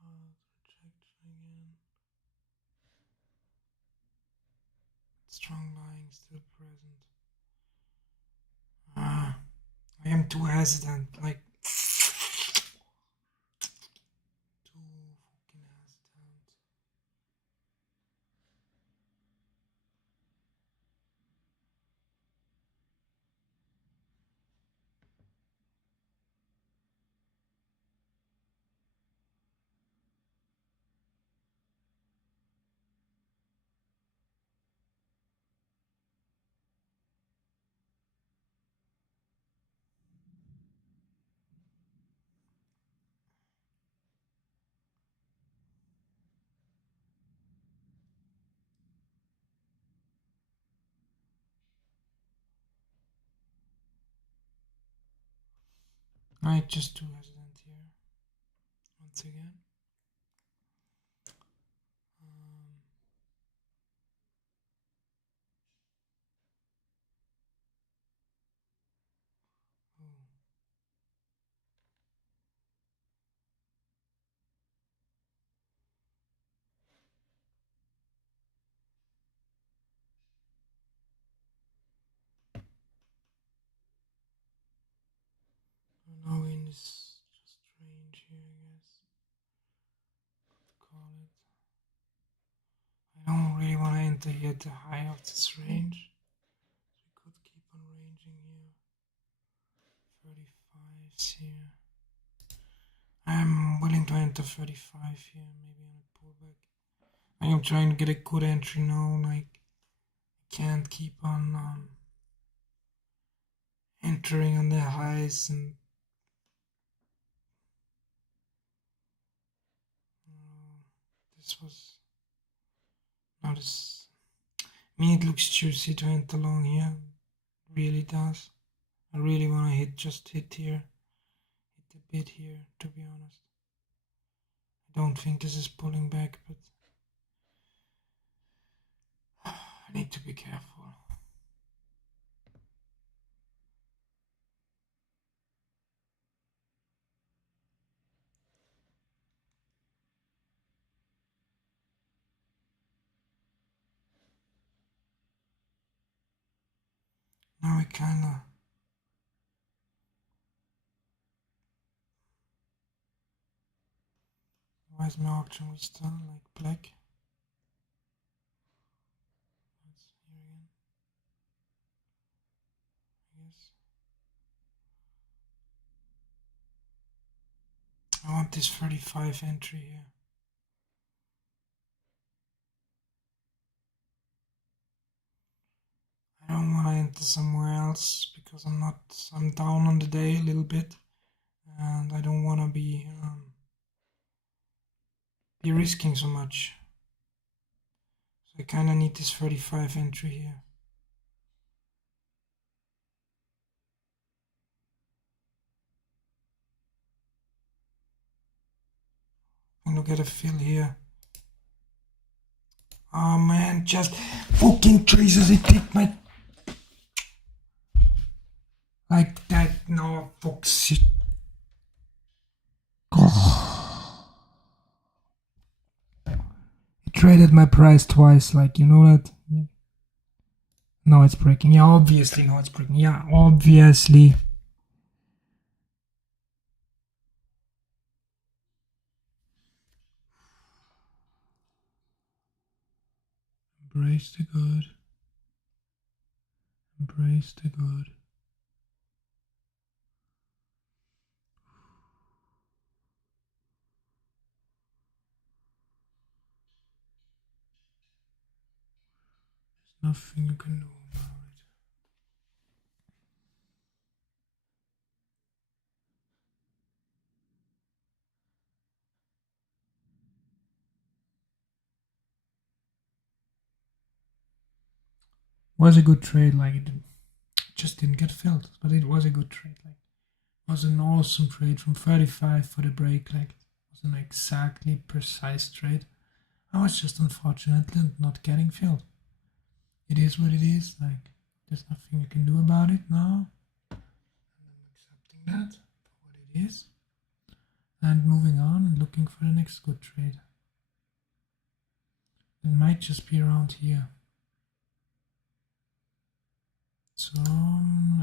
Hard rejection again. Strong buying still present. Ah, I am too hesitant, like, too fucking hesitant. I just too hesitant here. Want once again. Now we're in this just range here, I guess. Call it. I don't really want to enter here at the high of this range. We could keep on ranging here. 35s here. I'm willing to enter 35 here, maybe on a pullback. I am trying to get a good entry now, like I can't keep on entering on the highs and this was not as I mean it looks juicy to enter long here. It really does. I really wanna hit here. Hit a bit here, to be honest. I don't think this is pulling back, but I need to be careful. Now we kinda why is my auction we still like black? That's here again. I guess. I want this 35 entry here. I don't want to enter somewhere else because I'm down on the day a little bit and I don't want to be risking so much. So I kind of need this 35 entry here. I'm gonna get a fill here. Oh man, just fucking Jesus, it take my like that. No, fuck shit. Oh. It traded my price twice, like you know that? Yeah. No, it's breaking. Yeah, obviously, no, it's breaking. Yeah, obviously. Embrace the good. Embrace the good. There's nothing you can do about it. Was a good trade, like it just didn't get filled, but it was a good trade. Like it was an awesome trade from 35 for the break. Like it was an exactly precise trade. I was just unfortunately not getting filled. It is what it is. Like there's nothing you can do about it now. And I'm accepting that for what it is, and moving on and looking for the next good trade. It might just be around here. So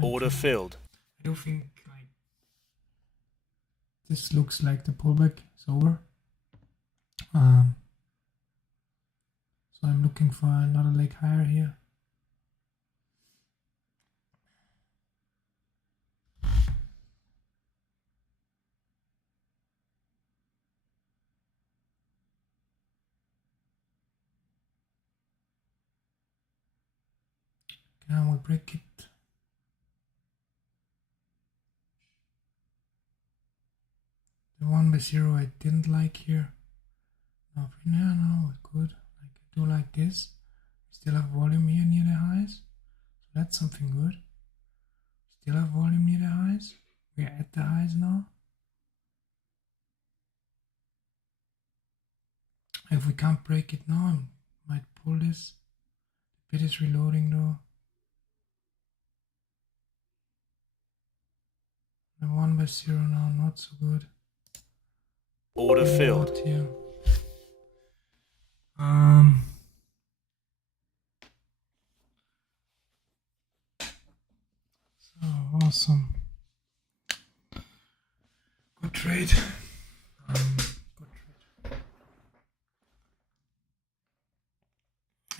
Order filled. I do think like this looks like the pullback is over. So I'm looking for another leg higher here. Now we'll break it. The 1/0 I didn't like here. No, good. Like I do like this. We still have volume here near the highs. So that's something good. Still have volume near the highs. We're at the highs now. If we can't break it now, I might pull this. The bid is reloading though. The 1/0 now, not so good. Order filled. Here. So awesome. Good trade. Good trade.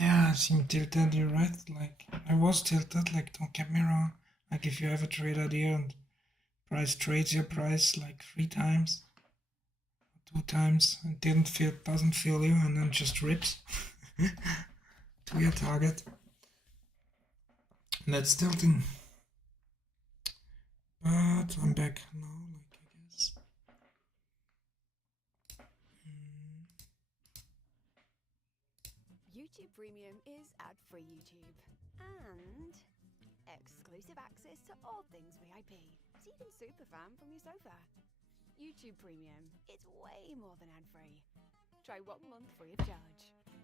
Yeah, I seem tilted, you're right. Like, I was tilted, like, don't get me wrong. Like, if you have a trade idea and price trades your price like 3 times, 2 times, and doesn't feel you, and then just rips to your target. And that's tilting. But I'm back now, like, I guess. YouTube Premium is ad-free YouTube and exclusive access to all things VIP, so you can superfan from your sofa. YouTube Premium, it's way more than ad-free. Try 1 month free of charge. Okay.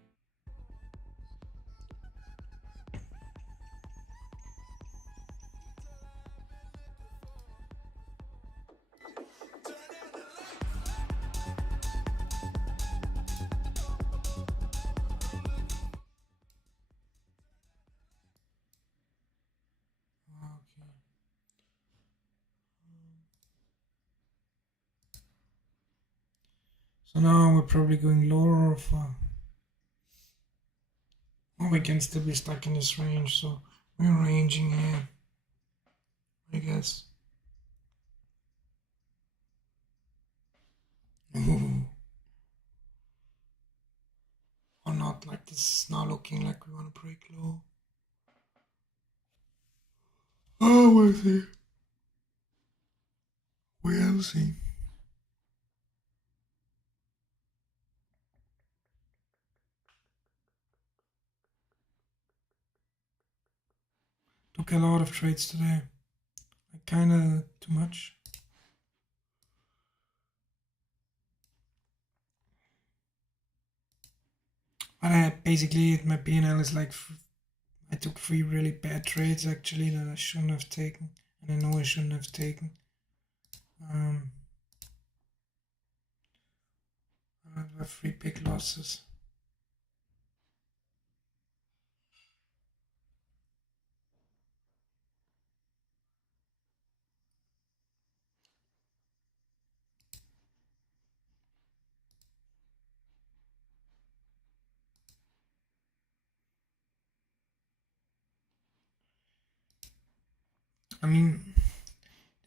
So now we're probably going lower for. Well, we can still be stuck in this range, so we're ranging here, I guess. Ooh. Or not, like this is now looking like we want to break low. Oh, we'll see. We'll see. Took a lot of trades today. Like kinda too much. But basically my P&L is like I took 3 really bad trades actually that I shouldn't have taken, and I know I shouldn't have taken. I have 3 big losses. I mean,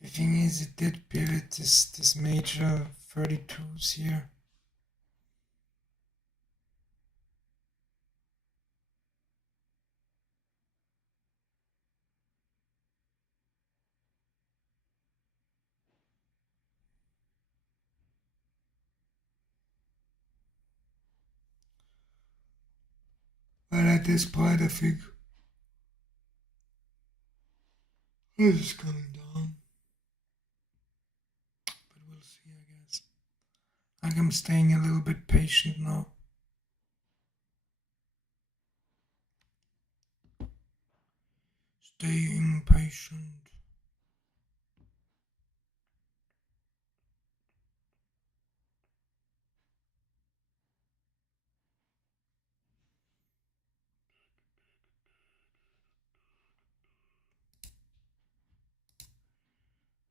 the thing is, it did pivot this major 32s here. But at this point, I think this is coming down. But we'll see, I guess. Like I'm staying a little bit patient now. Staying patient.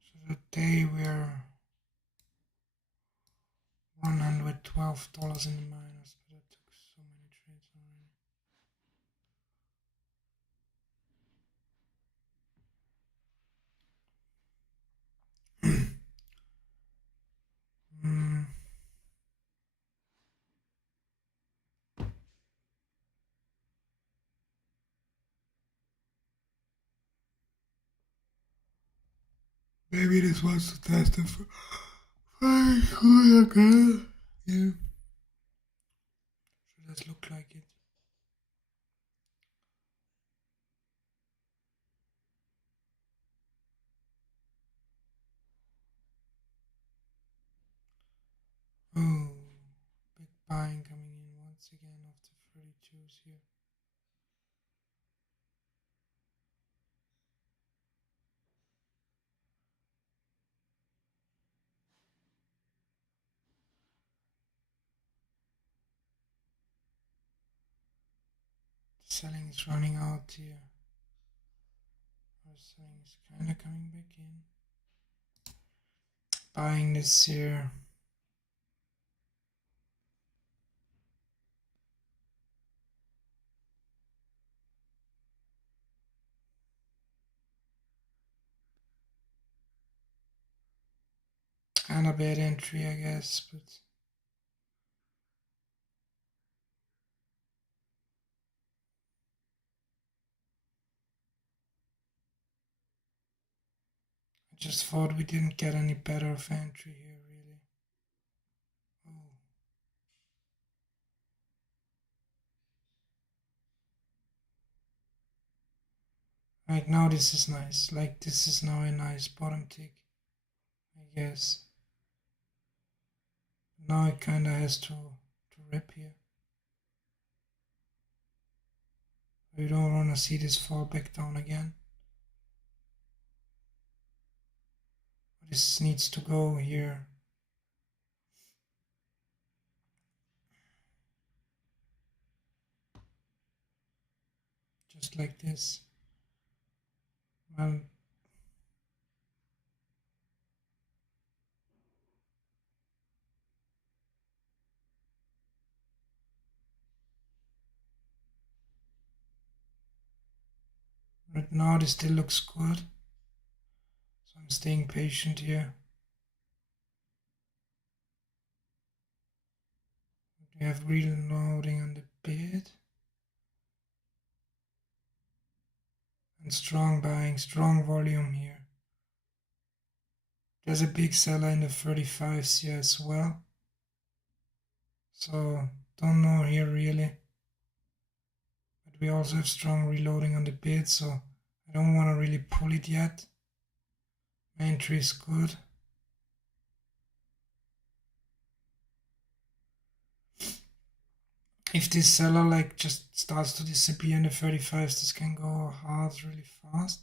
So today we're $112 in the minus, but I took so many trades already. Maybe this was the test of okay. Yeah. Should that look like it? Oh, big buying coming in. payouts again of the 32s here. The selling is running out here. Our selling is kinda coming back in. Buying this here. Kind of bad entry, I guess, but I just thought we didn't get any better of entry here, really. Oh. Right now this is nice. Like this is now a nice bottom tick, I guess. Now it kinda has to rip here. We don't wanna see this fall back down again. This needs to go here. Just like this. Well, right now this still looks good. So I'm staying patient here. We have reloading on the bid. And strong buying, strong volume here. There's a big seller in the 35s here as well. So don't know here really. But we also have strong reloading on the bid, so I don't want to really pull it yet. My entry is good. If this seller like just starts to disappear in the 35s, this can go hard really fast.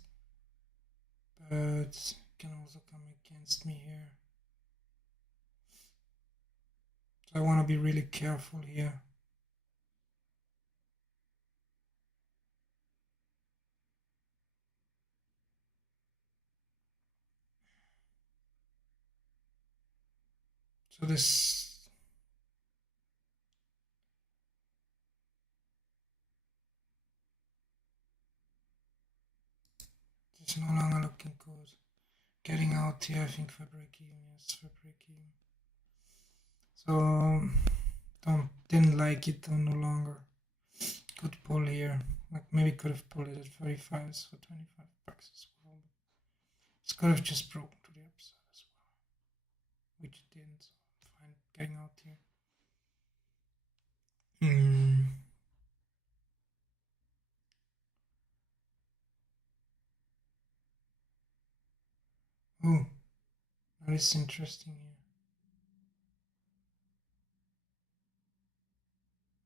But it can also come against me here. So I want to be really careful here. So this is no longer looking good. Getting out here, I think, for break even. Yes, for break even. So didn't like it no longer. Good pull here. Like maybe could have pulled it at 35s for 25 bucks as well. This could have just broken to the upside as well, which it didn't. So I'm fine getting out here. Oh, that is interesting here.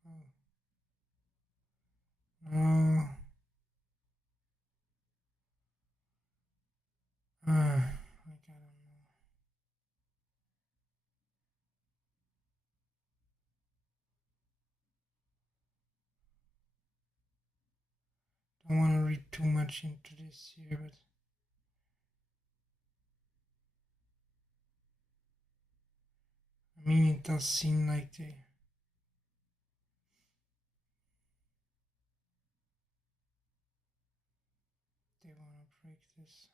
Oh. No. Like I don't know. Don't want to read too much into this here, but I mean it does seem like they want to break this.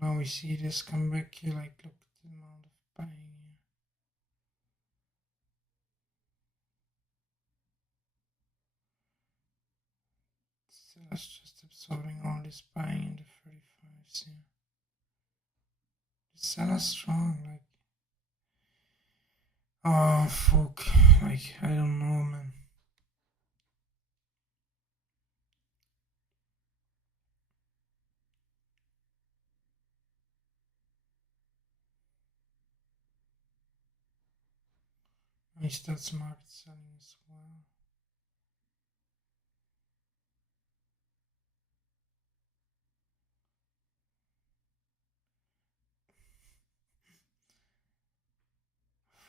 Now we see this come back here, like look at the amount of buying here. Seller's just absorbing all this buying in the 35s here. The seller's strong, like oh fuck, like I don't know, man. Chinese stocks market selling as well.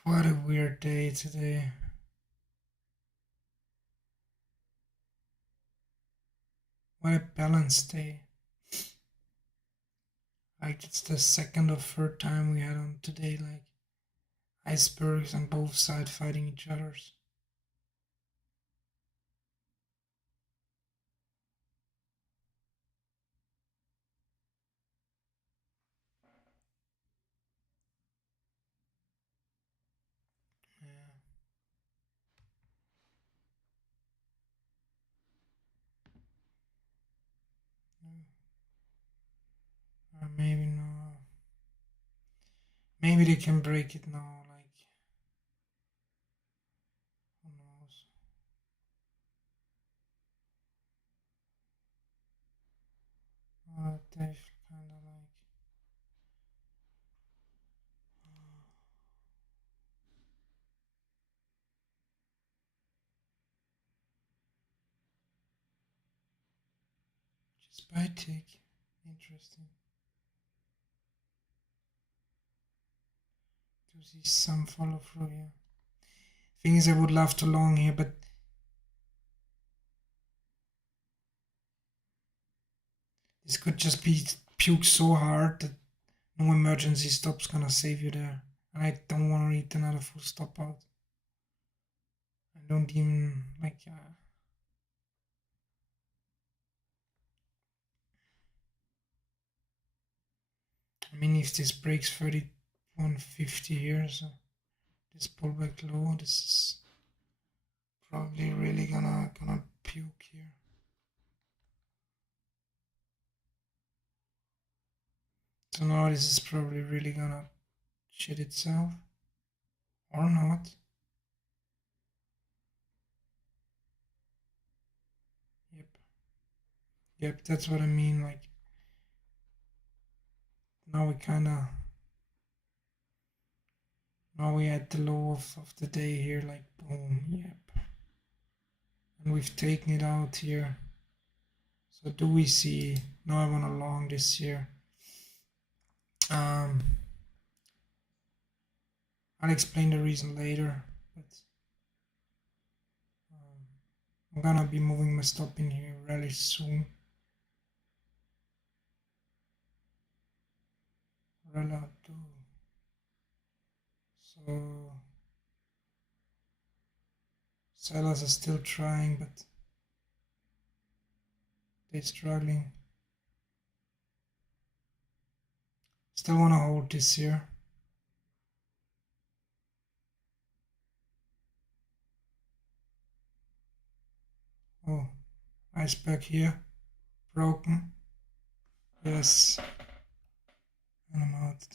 What a weird day today. What a balanced day. Like it's the second or third time we had on today, like icebergs on both sides fighting each other's. Or maybe no. Maybe they can break it now, like who knows. They've kinda like just buy tick. Interesting. To see some follow through here. Thing is I would love to long here, but this could just be puke so hard that no emergency stop's gonna save you there. And I don't want to read another full stop out. I don't even like. I mean, if this breaks 3150 here, so this pullback low, this is probably really gonna puke here. So now this is probably really gonna shit itself. Or not. Yep, that's what I mean, like now we at the low of the day here, like boom, yep. And we've taken it out here. So do we see, now I want to long this here. I'll explain the reason later, but I'm gonna be moving my stop in here really soon. So sellers are still trying, but they're struggling. Still want to hold this here. Oh, iceberg here, broken. Yes, and I'm out.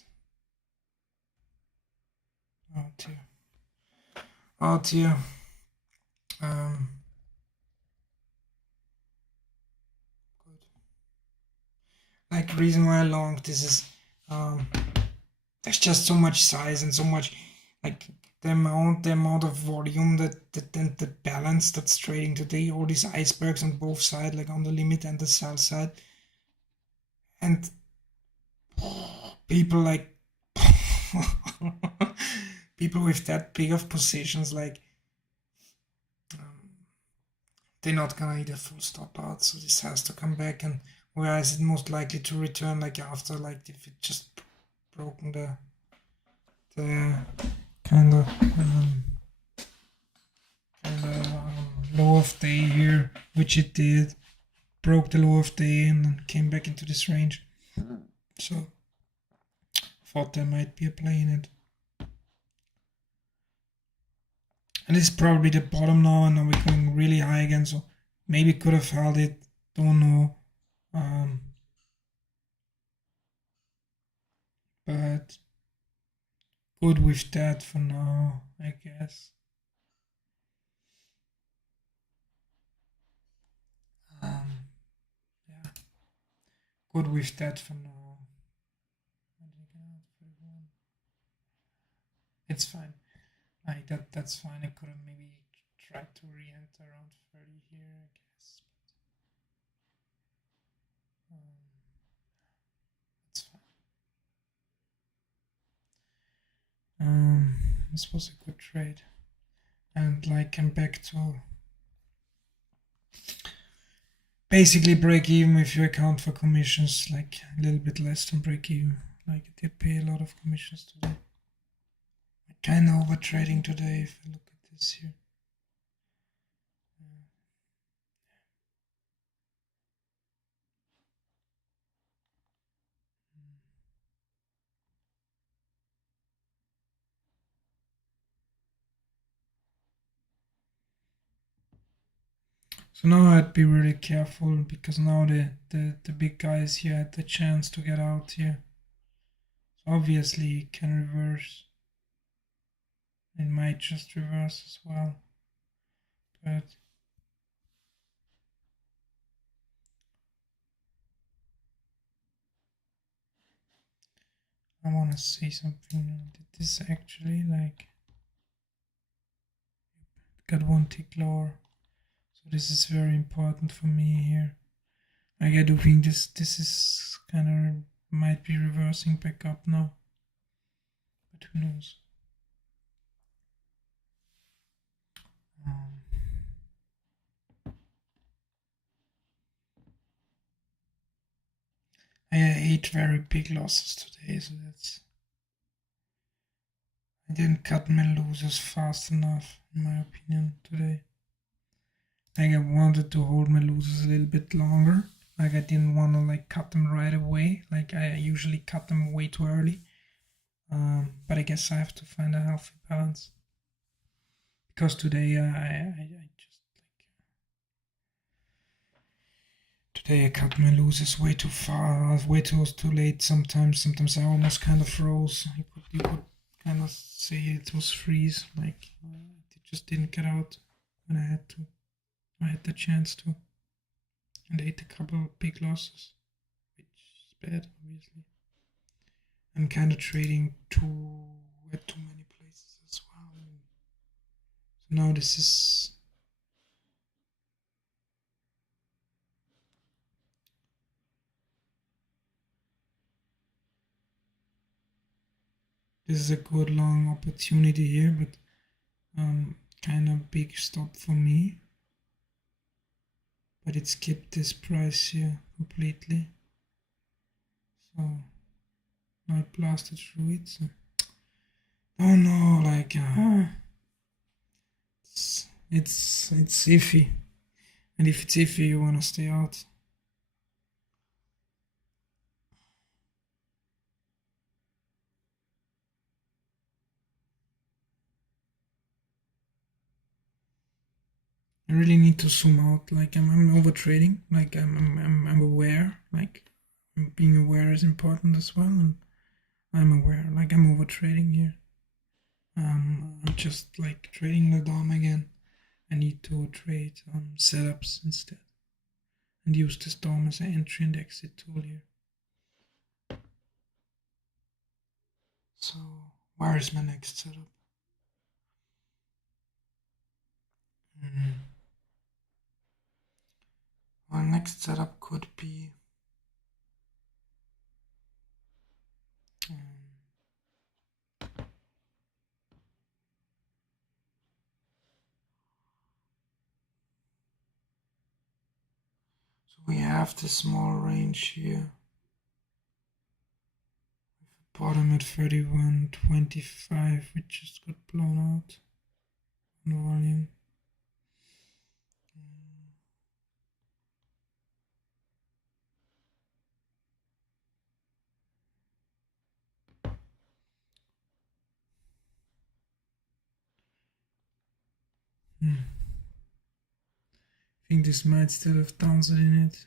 Out here. Out here. Good. Like reason why I longed this is there's just so much size and so much like the amount of volume the balance that's trading today, all these icebergs on both sides, like on the limit and the sell side, and people like people with that big of positions, like they're not gonna eat a full stop out, so this has to come back. And where is it most likely to return, like after, like if it just broken the kind of low of day here, which it did, broke the low of day and then came back into this range. So thought there might be a play in it. And this is probably the bottom now, and now we're going really high again, so maybe could have held it, don't know. But good with that for now, I guess. Yeah, good with that for now. It's fine. Like that's fine. I could have maybe tried to re-enter around 30 here, I guess. But, that's fine. This was a good trade. And like I'm back to basically break even if you account for commissions, like a little bit less than break even. Like I did pay a lot of commissions today. I kind of over trading today if I look at this here. So now I'd be really careful because now the big guys here had the chance to get out here. So obviously it can reverse. It might just reverse as well. But I want to say something. Did this actually like got one tick lower? So this is very important for me here. Like I do think this is kind of might be reversing back up now, but who knows? I had 8 very big losses today, so that's. I didn't cut my losers fast enough, in my opinion, today. Like I wanted to hold my losers a little bit longer. Like I didn't want to like cut them right away. Like I usually cut them way too early. But I guess I have to find a healthy balance. Because today I just like today I cut my losers way too far, way too late. Sometimes I almost kind of froze. You could kind of say it was freeze. Like it just didn't get out when I had to. I had the chance to, and I ate a couple of big losses, which is bad, obviously. I'm kind of trading at too many places as well. So now this is a good long opportunity here, but kind of big stop for me. But it skipped this price here completely. So now it blasted through it. So. Oh no, like it's iffy. And if it's iffy, you wanna stay out. I really need to zoom out. Like I'm over trading. Like I'm aware. Like being aware is important as well. And I'm aware. Like I'm over trading here. I'm just like trading the DOM again. I need to trade setups instead, and use this DOM as an entry and exit tool here. So where is my next setup? Well, next setup could be so we have this small range here. Bottom at 31.25, which just got blown out on volume. I think this might still have downside in it.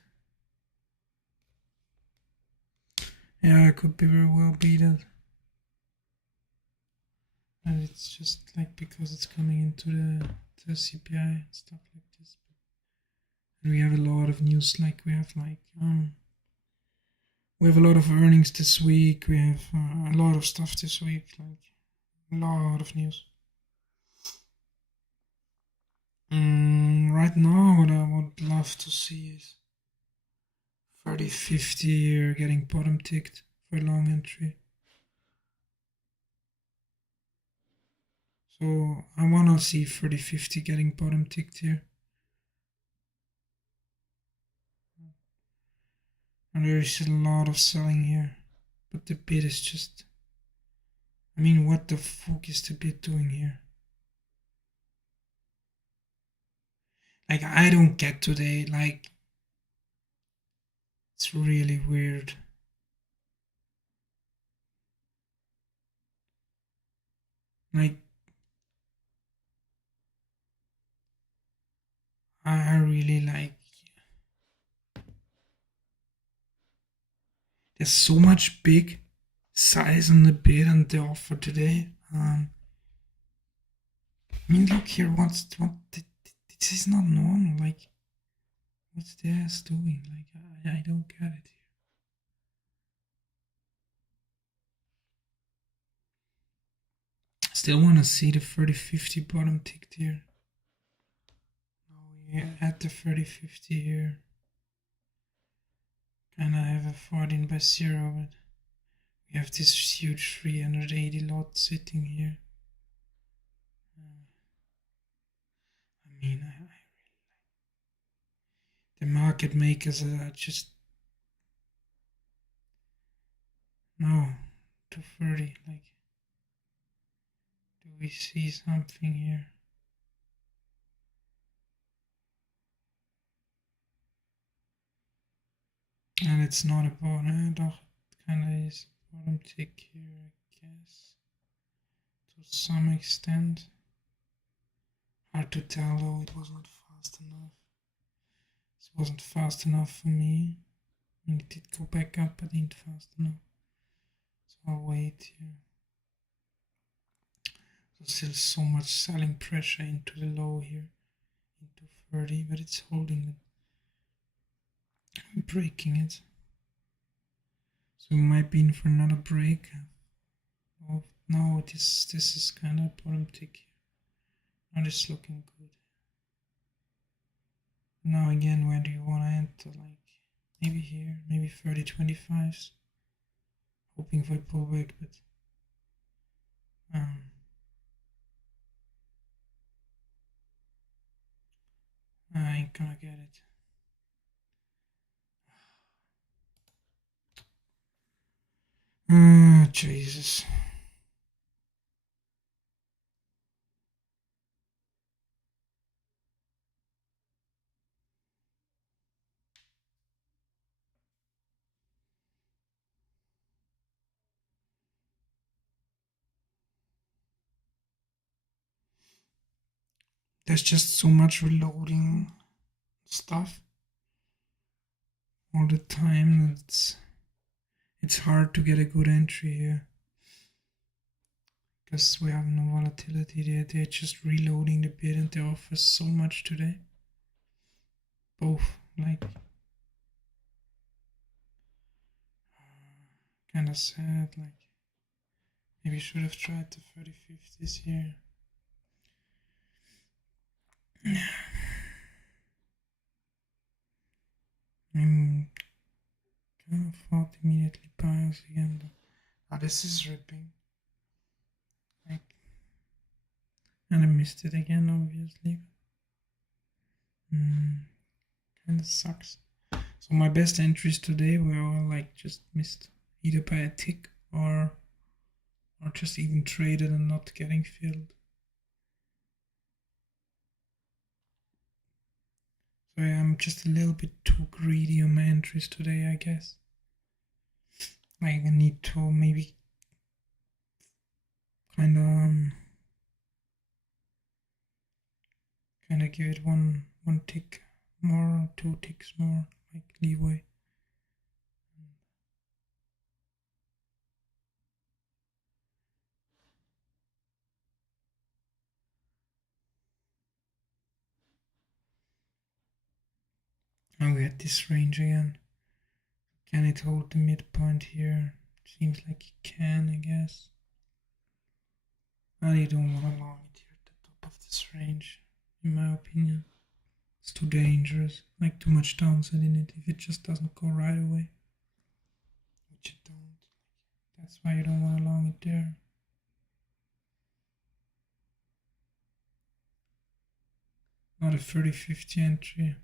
Yeah, it could be very well beaten. And it's just like because it's coming into the CPI and stuff like this. And we have a lot of news, like we have a lot of earnings this week. We have a lot of stuff this week, like a lot of news. right now, what I would love to see is 30-50 here getting bottom ticked for a long entry. So I want to see 30-50 getting bottom ticked here. And there is a lot of selling here. But the bid is just... I mean, what the fuck is the bid doing here? Like, I don't get today, like... It's really weird. Like... I really like... There's so much big size on the bid and the offer today. I mean, look here, this is not normal. Like, what's the ass doing? Like, I don't get it here. Still want to see the 30-50 bottom ticked here. Now we at the 30-50 here. Kinda have a 14 by 0, but we have this huge 380 lot sitting here. I mean, I really like the market makers are just no 230. Like, do we see something here? And it's not a bottom, it kinda is a bottom tick here, I guess. To some extent. Hard to tell though, it was not fast enough. This wasn't fast enough for me. I mean, it did go back up, but ain't fast enough. So I'll wait here. So still so much selling pressure into the low here. Into 30, but it's holding it. I'm breaking it. So we might be in for another break. Oh no, this is kind of bottom tick here. Not just looking good. Now again, where do you want to enter? Like maybe here, maybe 30-25s. Hoping for a pullback, but I ain't gonna get it. Jesus. There's just so much reloading stuff all the time that it's hard to get a good entry here. Because we have no volatility there. They're just reloading the bid and they offer so much today. Both, like, kinda sad, like, maybe should have tried the 30-50s here. I'm kind of thought immediately buyers again, but now this is ripping. Like, and I missed it again, obviously. Kinda sucks. So my best entries today were all like just missed, either by a tick or just even traded and not getting filled. So I'm just a little bit too greedy on my entries today, I guess. Like I need to maybe kind of give it one tick more or 2 ticks more, like leeway. Now we had this range again. Can it hold the midpoint here? Seems like it can, I guess. I don't want to long it here at the top of this range, in my opinion. It's too dangerous, like too much downside in it if it just doesn't go right away. Which it don't. That's why you don't want to long it there. Not a 30-50 entry.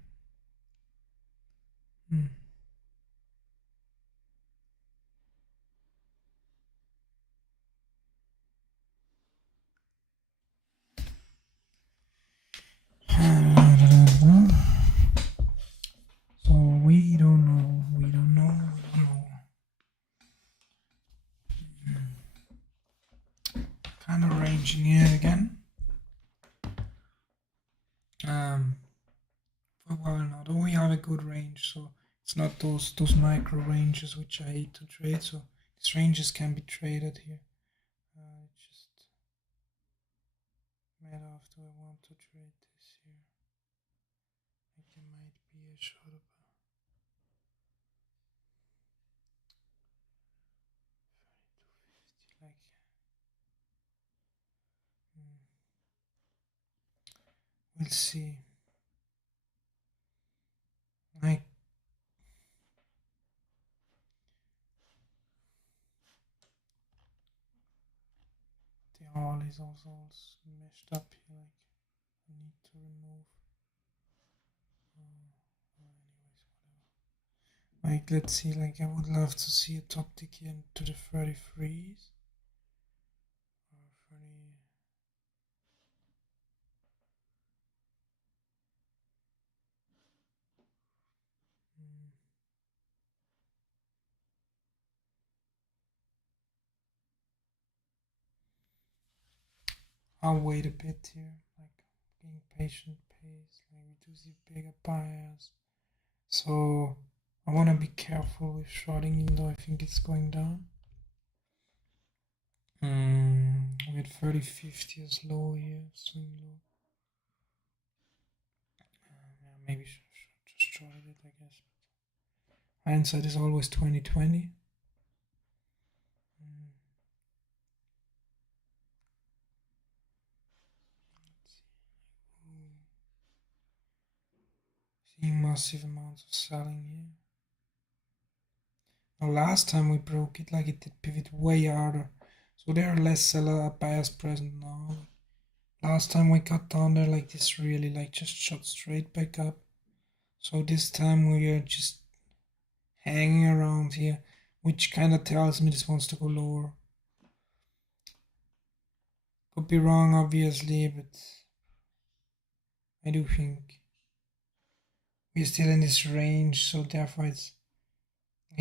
So we don't know. Kind of ranging here again. Well, now don't we have a good range? So it's not those micro ranges which I hate to trade. So these ranges can be traded here. Just matter of do I want to trade this here? Like there might be a short of like we'll see. Like the all is also all meshed up here. Like I need to remove. Anyways, whatever. Like let's see. Like I would love to see a top tick here into the 33s. Or 30. I'll wait a bit here, like being patient pays, like we do see bigger buyers. So I want to be careful with shorting even though I think it's going down. We had 30-50 as low here, swing low. Yeah, maybe should just shorted it, I guess. But hindsight is always 20/20. Seeing massive amounts of selling here. Now last time we broke it, like it did pivot way harder. So there are less seller buyers present now. Last time we got down there like this, really like just shot straight back up. So this time we are just hanging around here, which kind of tells me this wants to go lower. Could be wrong obviously, but I do think we're still in this range, so therefore it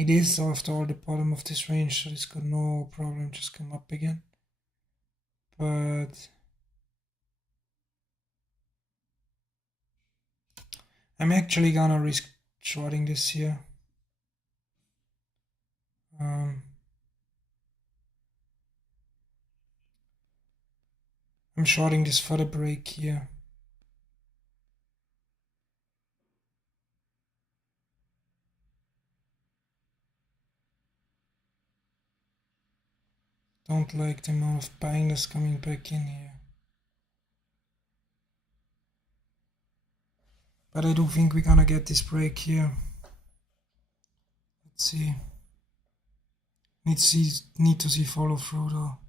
is after all the bottom of this range, so this could no problem just come up again. But I'm actually gonna risk shorting this here. I'm shorting this for the break here. Don't like the amount of buying that's coming back in here. But I do think we're gonna get this break here. Let's see. Need to see follow through though.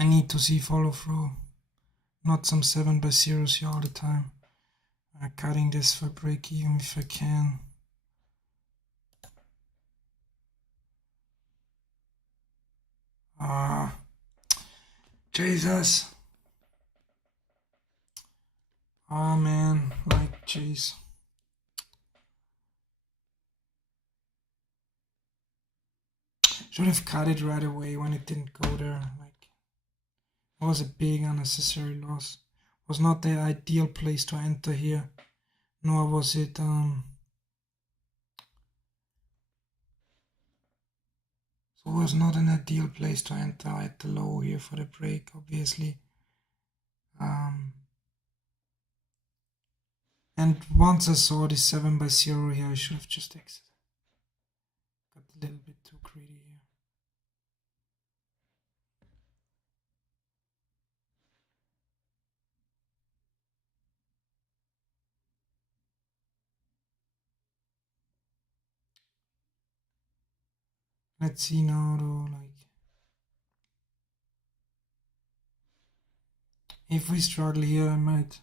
I need to see follow through. Not some 7/0s here all the time. Cutting this for break even if I can. Jesus. Oh man, like jeez. Should have cut it right away when it didn't go there. Like it was a big unnecessary loss. It was not the ideal place to enter here. Nor was it so it was not an ideal place to enter at the low here for the break, obviously. And once I saw this 7/0 here, I should have just exited. Got a little bit too greedy here. Let's see now though, like, if we struggle here, I might.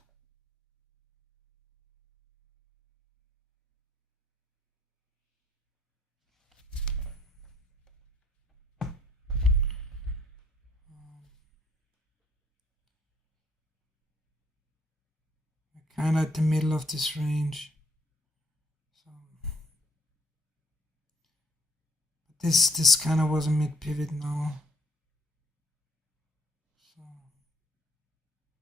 Kind of at the middle of this range. So this kind of was a mid pivot now. So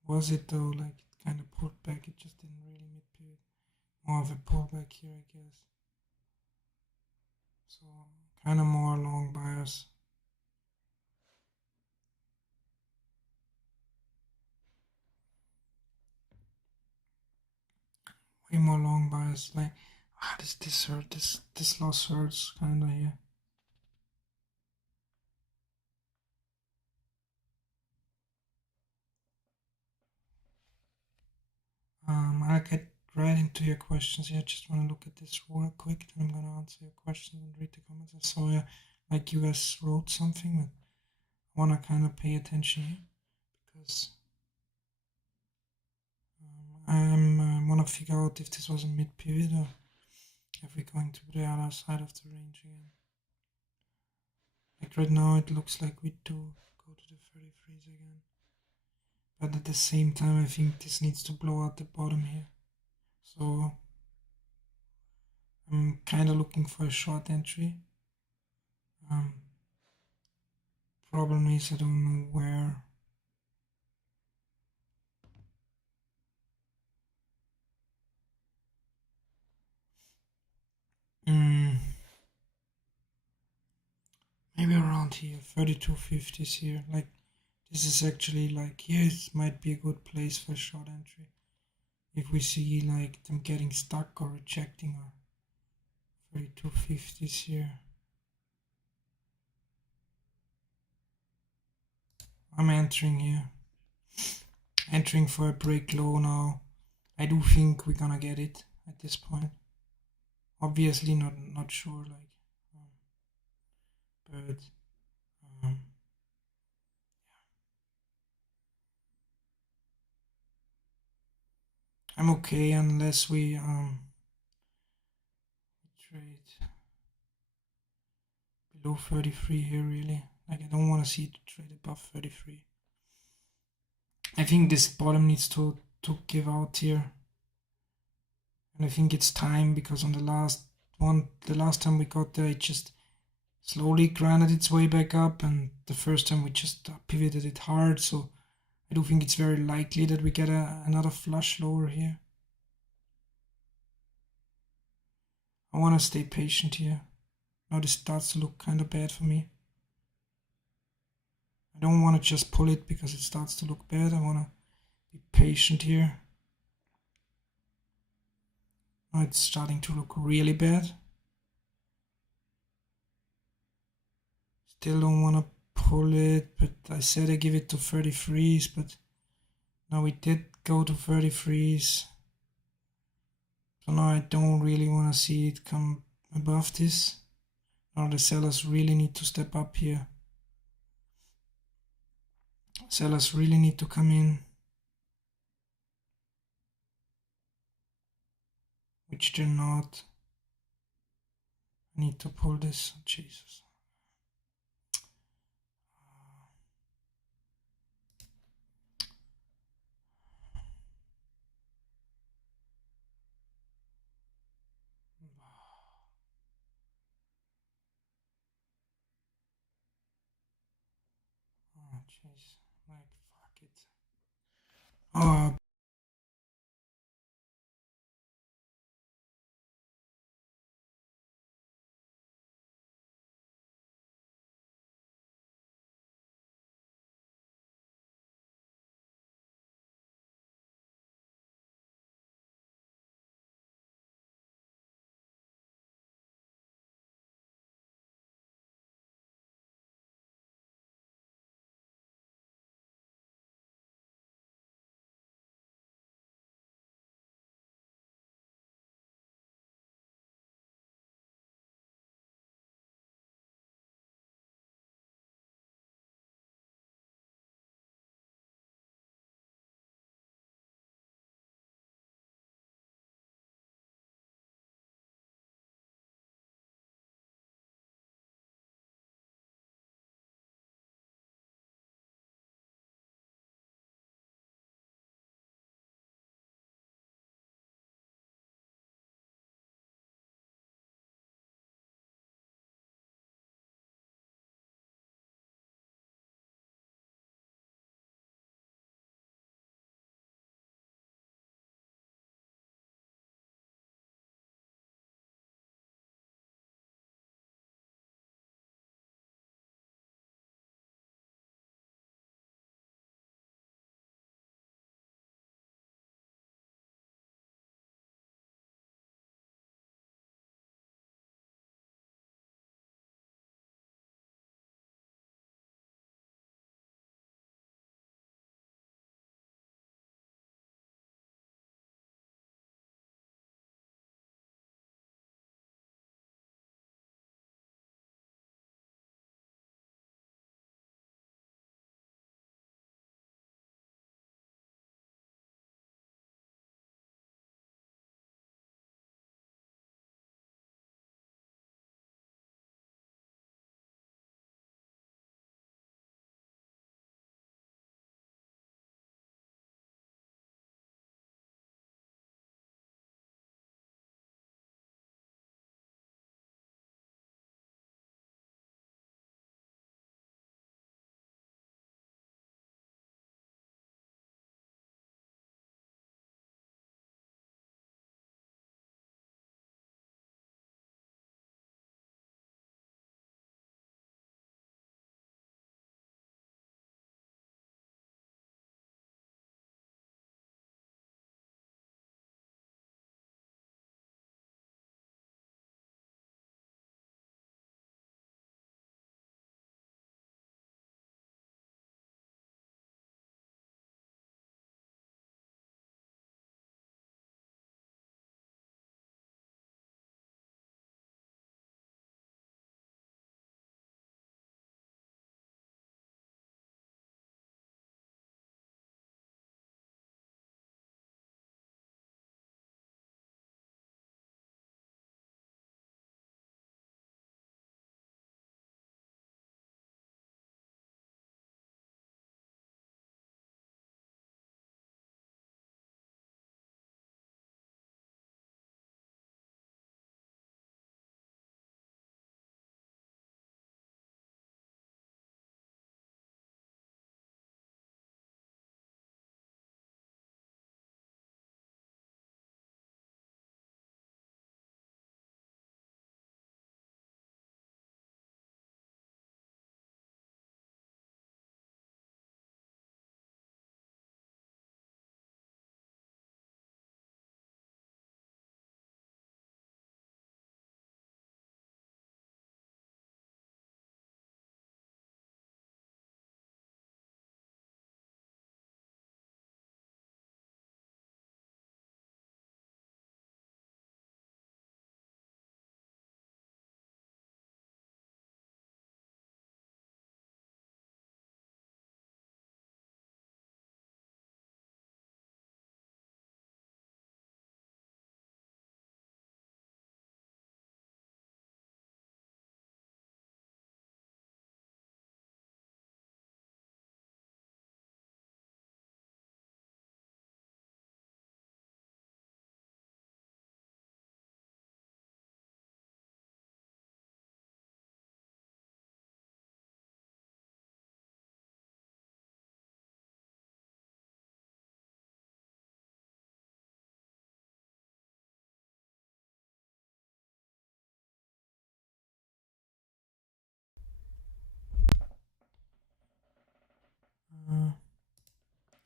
was it though? Like it kind of pulled back. It just didn't really mid pivot. More of a pullback here, I guess. So kind of more long bias. Way more long bias. Like this hurt. This loss hurts kind of here. I'll get right into your questions here. I just want to look at this real quick, then I'm gonna answer your questions and read the comments. I saw like you guys wrote something, but I wanna kind of pay attention here because I wanna figure out if this was a mid pivot or if we're going to the other side of the range again. Like right now, it looks like we do go to the 33s again. But at the same time, I think this needs to blow out the bottom here. So I'm kind of looking for a short entry. Problem is I don't know where. Maybe around here, 3250s here. Like this is actually like here it might be a good place for a short entry. If we see like them getting stuck or rejecting or 3250s here. I'm entering here. Entering for a break low now. I do think we're gonna get it at this point. Obviously not sure like but yeah. I'm okay unless we trade below 33 here really. Like I don't want to see it trade above 33. I think this bottom needs to give out here. And I think it's time because on the last time we got there, it just slowly grinded its way back up, and the first time we just pivoted it hard. So I do think it's very likely that we get another flush lower here. I want to stay patient here. Now this starts to look kind of bad for me. I don't want to just pull it because it starts to look bad. I want to be patient here. Now it's starting to look really bad. Still don't want to pull it, but I said I give it to 33s, but now we did go to 33s. So now I don't really want to see it come above this. Now the sellers really need to step up here. Sellers really need to come in. Which they're not. I need to pull this. Jesus. Oh, jeez. Like, fuck it. Oh,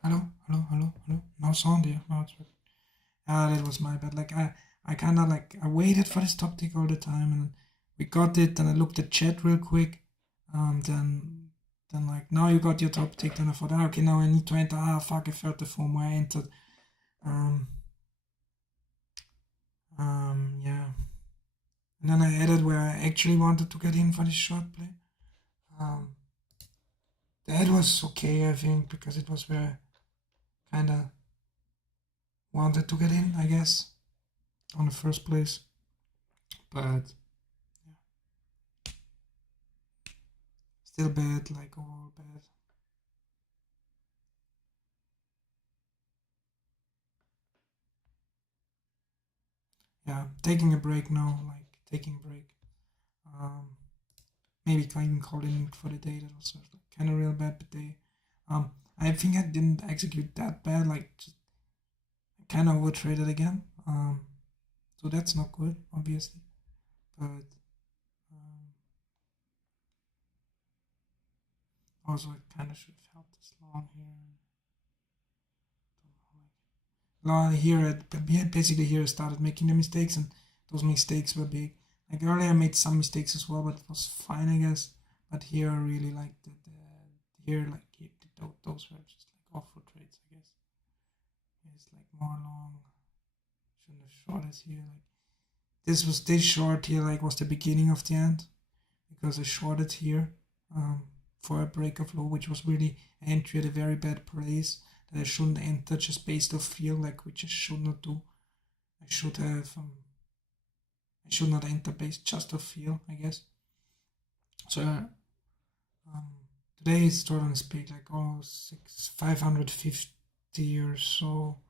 Hello, hello, hello, hello. No sound here. No, it's working. Ah, that was my bad. Like I kind of like I waited for this top tick all the time, and we got it. And I looked at chat real quick. Then like now you got your top tick. Then I thought, okay, now I need to enter. Ah, fuck! I felt the FOMO. I entered. Yeah. And then I added where I actually wanted to get in for this short play. That was okay, I think, because it was where I kind of wanted to get in, I guess, on the first place. But yeah. Still bad, like overall bad. Yeah, taking a break now, like taking a break. Maybe even calling it for the day. That was kind of real bad day. I think I didn't execute that bad. Like, kind of overtraded again. So that's not good, obviously. But also, I kind of should have held this long here. Here, basically here I started making the mistakes, and those mistakes were big. Like earlier I made some mistakes as well, but it was fine, I guess. But here I really liked it. Here, like those were just like awful trades, I guess. It's like more long. Shouldn't have shorted here. Like this short here, like was the beginning of the end, because I shorted here for a break of low, which was really entry at a very bad place that I shouldn't enter just based off feel, like which I should not do. I should have I should not enter based just off feel, I guess. So today is Jordan speak like 550 or so.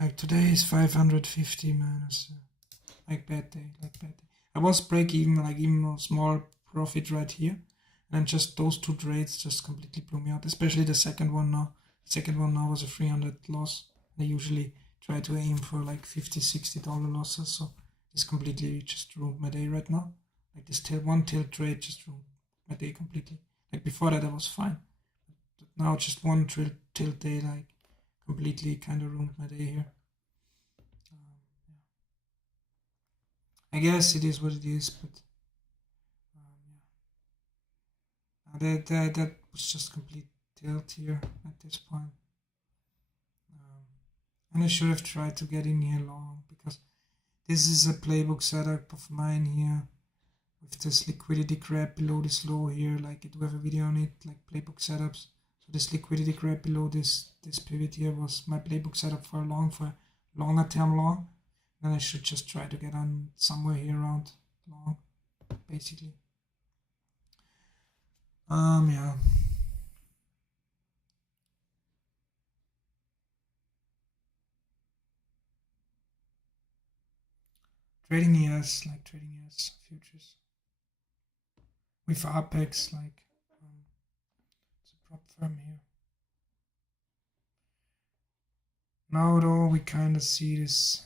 Like today is 550 minus like bad day. I was break even, like even a small profit right here, and just those two trades just completely blew me out. Especially the second one now. The second one now was a 300 loss. I usually try to aim for like $50-$60 losses, so this completely just ruined my day right now. Like this one tilt trade just ruined my day completely. Like before that I was fine, but now just one tilt day like completely kind of ruined my day here. I guess it is what it is, but that was just complete tilt here at this point. And I should have tried to get in here long, because this is a playbook setup of mine here with this liquidity grab below this low here. Like I do have a video on it, like playbook setups. So this liquidity grab below this pivot here was my playbook setup for longer term long. Then I should just try to get on somewhere here around long, basically. Yeah. Trading ES, like trading ES futures. With Apex, like it's a prop firm here. Now though we kind of see this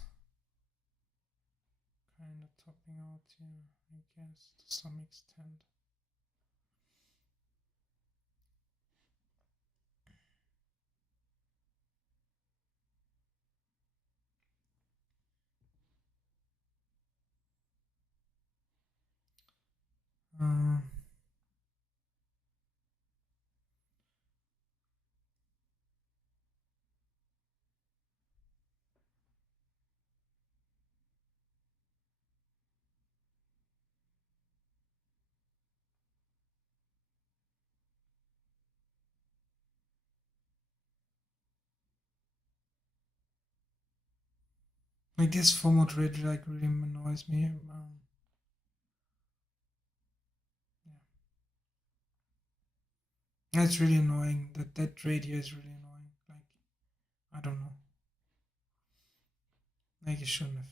kind of topping out here, I guess, to some extent. I guess FOMO trade like really annoys me. Yeah. That's really annoying. That trade here is really annoying. Like, I don't know. Like, you shouldn't have.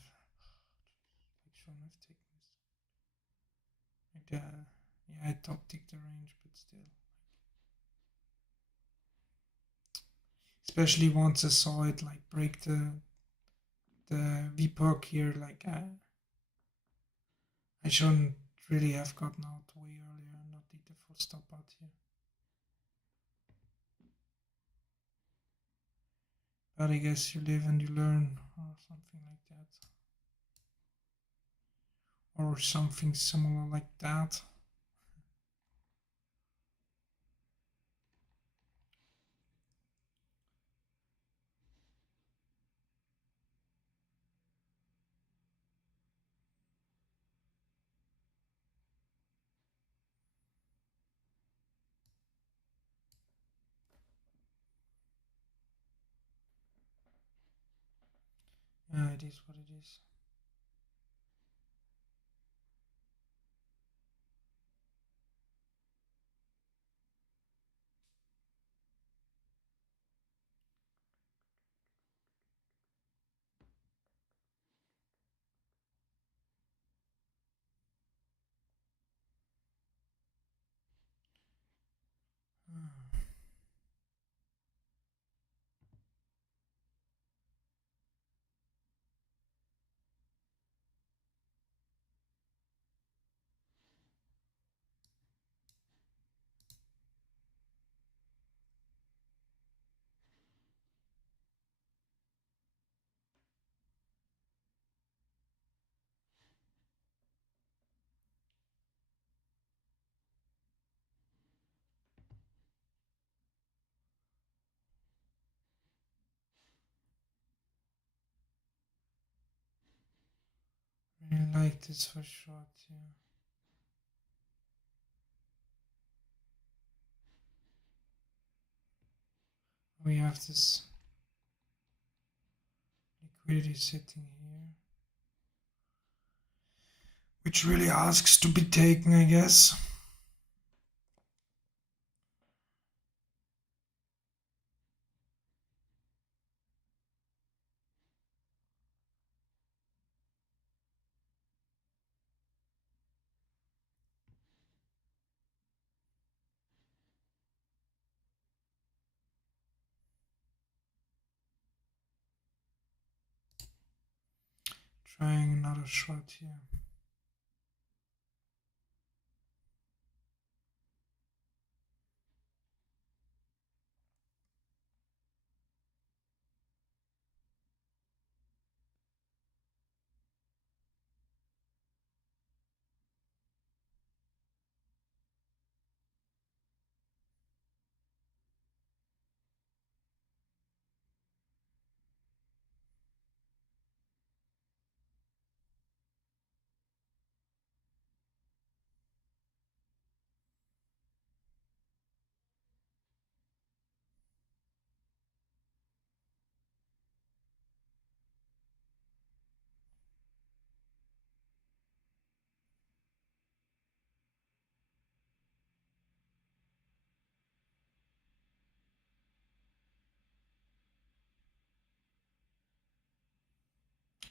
Taken this. Like, yeah, I top ticked the range, but still. Especially once I saw it like break the VPOC here, like I shouldn't really have gotten out way earlier and not need the full stop out here. But I guess you live and you learn, or something like that. Or something similar like that. Yeah, it is what it is. Really like this for short, yeah. We have this liquidity sitting here, which really asks to be taken, I guess. Trying another shot here.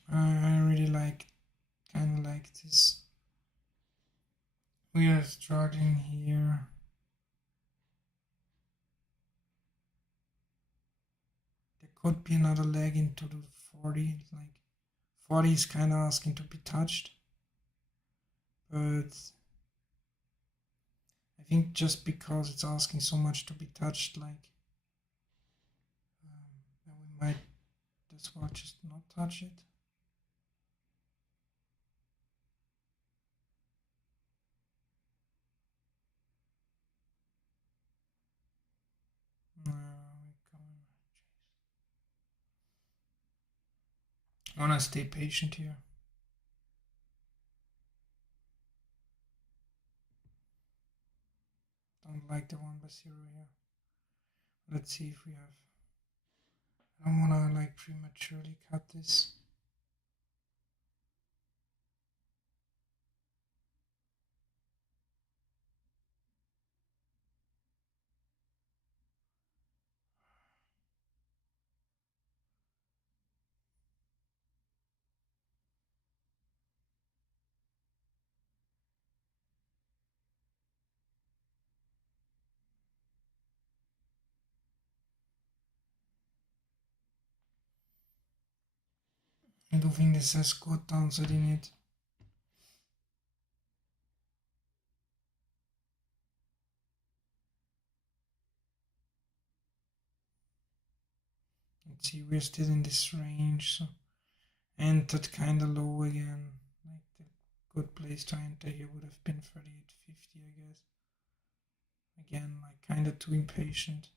I really kind of like this. We are struggling here. There could be another leg into the 40. Like 40 is kind of asking to be touched, but I think just because it's asking so much to be touched, like then we might as well just not touch it. No, I wanna stay patient here. Don't like the 1/0 here. Let's see if we have. I don't wanna like prematurely cut this. I don't think this has good downside in it. let's see, we're still in this range, so entered kind of low again. Like the good place to enter here would have been 38.50, I guess. Again, like kind of too impatient.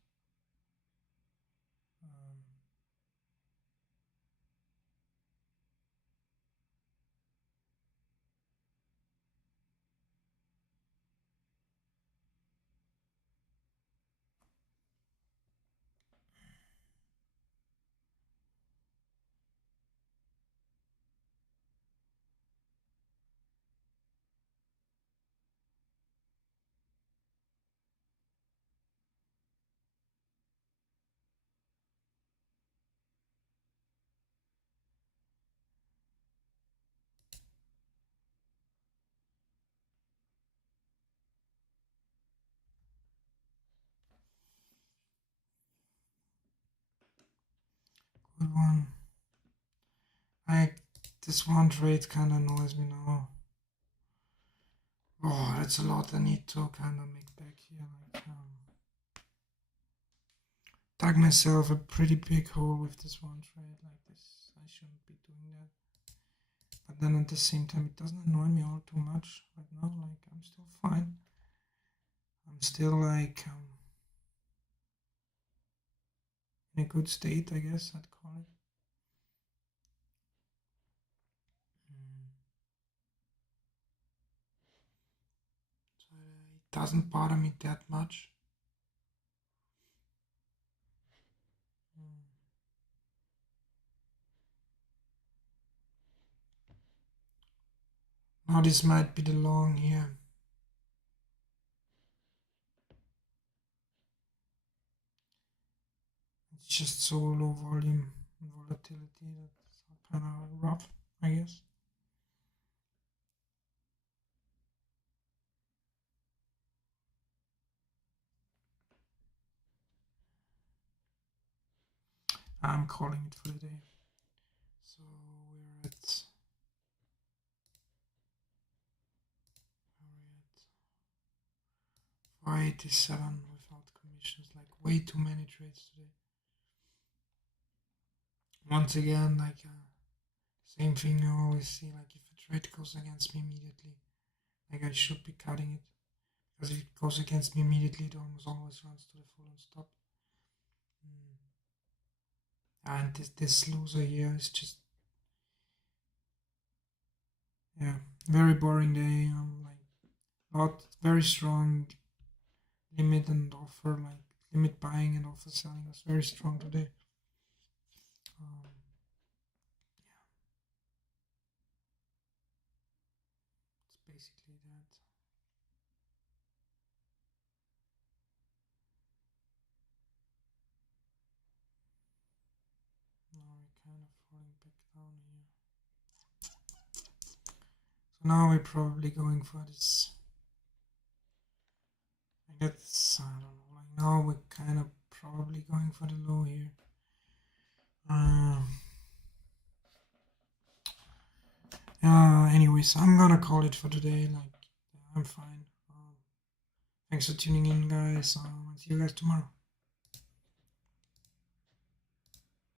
Good one. This one trade kind of annoys me now. Oh, that's a lot I need to kind of make back here. Like, dug myself a pretty big hole with this one trade like this. I shouldn't be doing that. But then at the same time, it doesn't annoy me all too much right now. Like, I'm still fine. I'm still like in a good state, I guess I'd call it. So it doesn't bother me that much. Now this might be the long here. It's just so low volume and volatility that's kind of rough, I guess. I'm calling it for the day. So we're at 487 without commissions, like way too many trades today. Once again, like same thing you always see, like if a trade goes against me immediately, like I should be cutting it. Because if it goes against me immediately, it almost always runs to the full and stop. And this loser here is just, yeah, very boring day. Like very strong limit and offer, like limit buying and offer selling was very strong today. Yeah. It's basically that. Now we're kind of falling back down here. So now we're probably going for this. I guess, I don't know, like now we're kind of probably going for the low here. Anyways, I'm gonna call it for today. Like, I'm fine. Thanks for tuning in, guys. I'll see you guys tomorrow.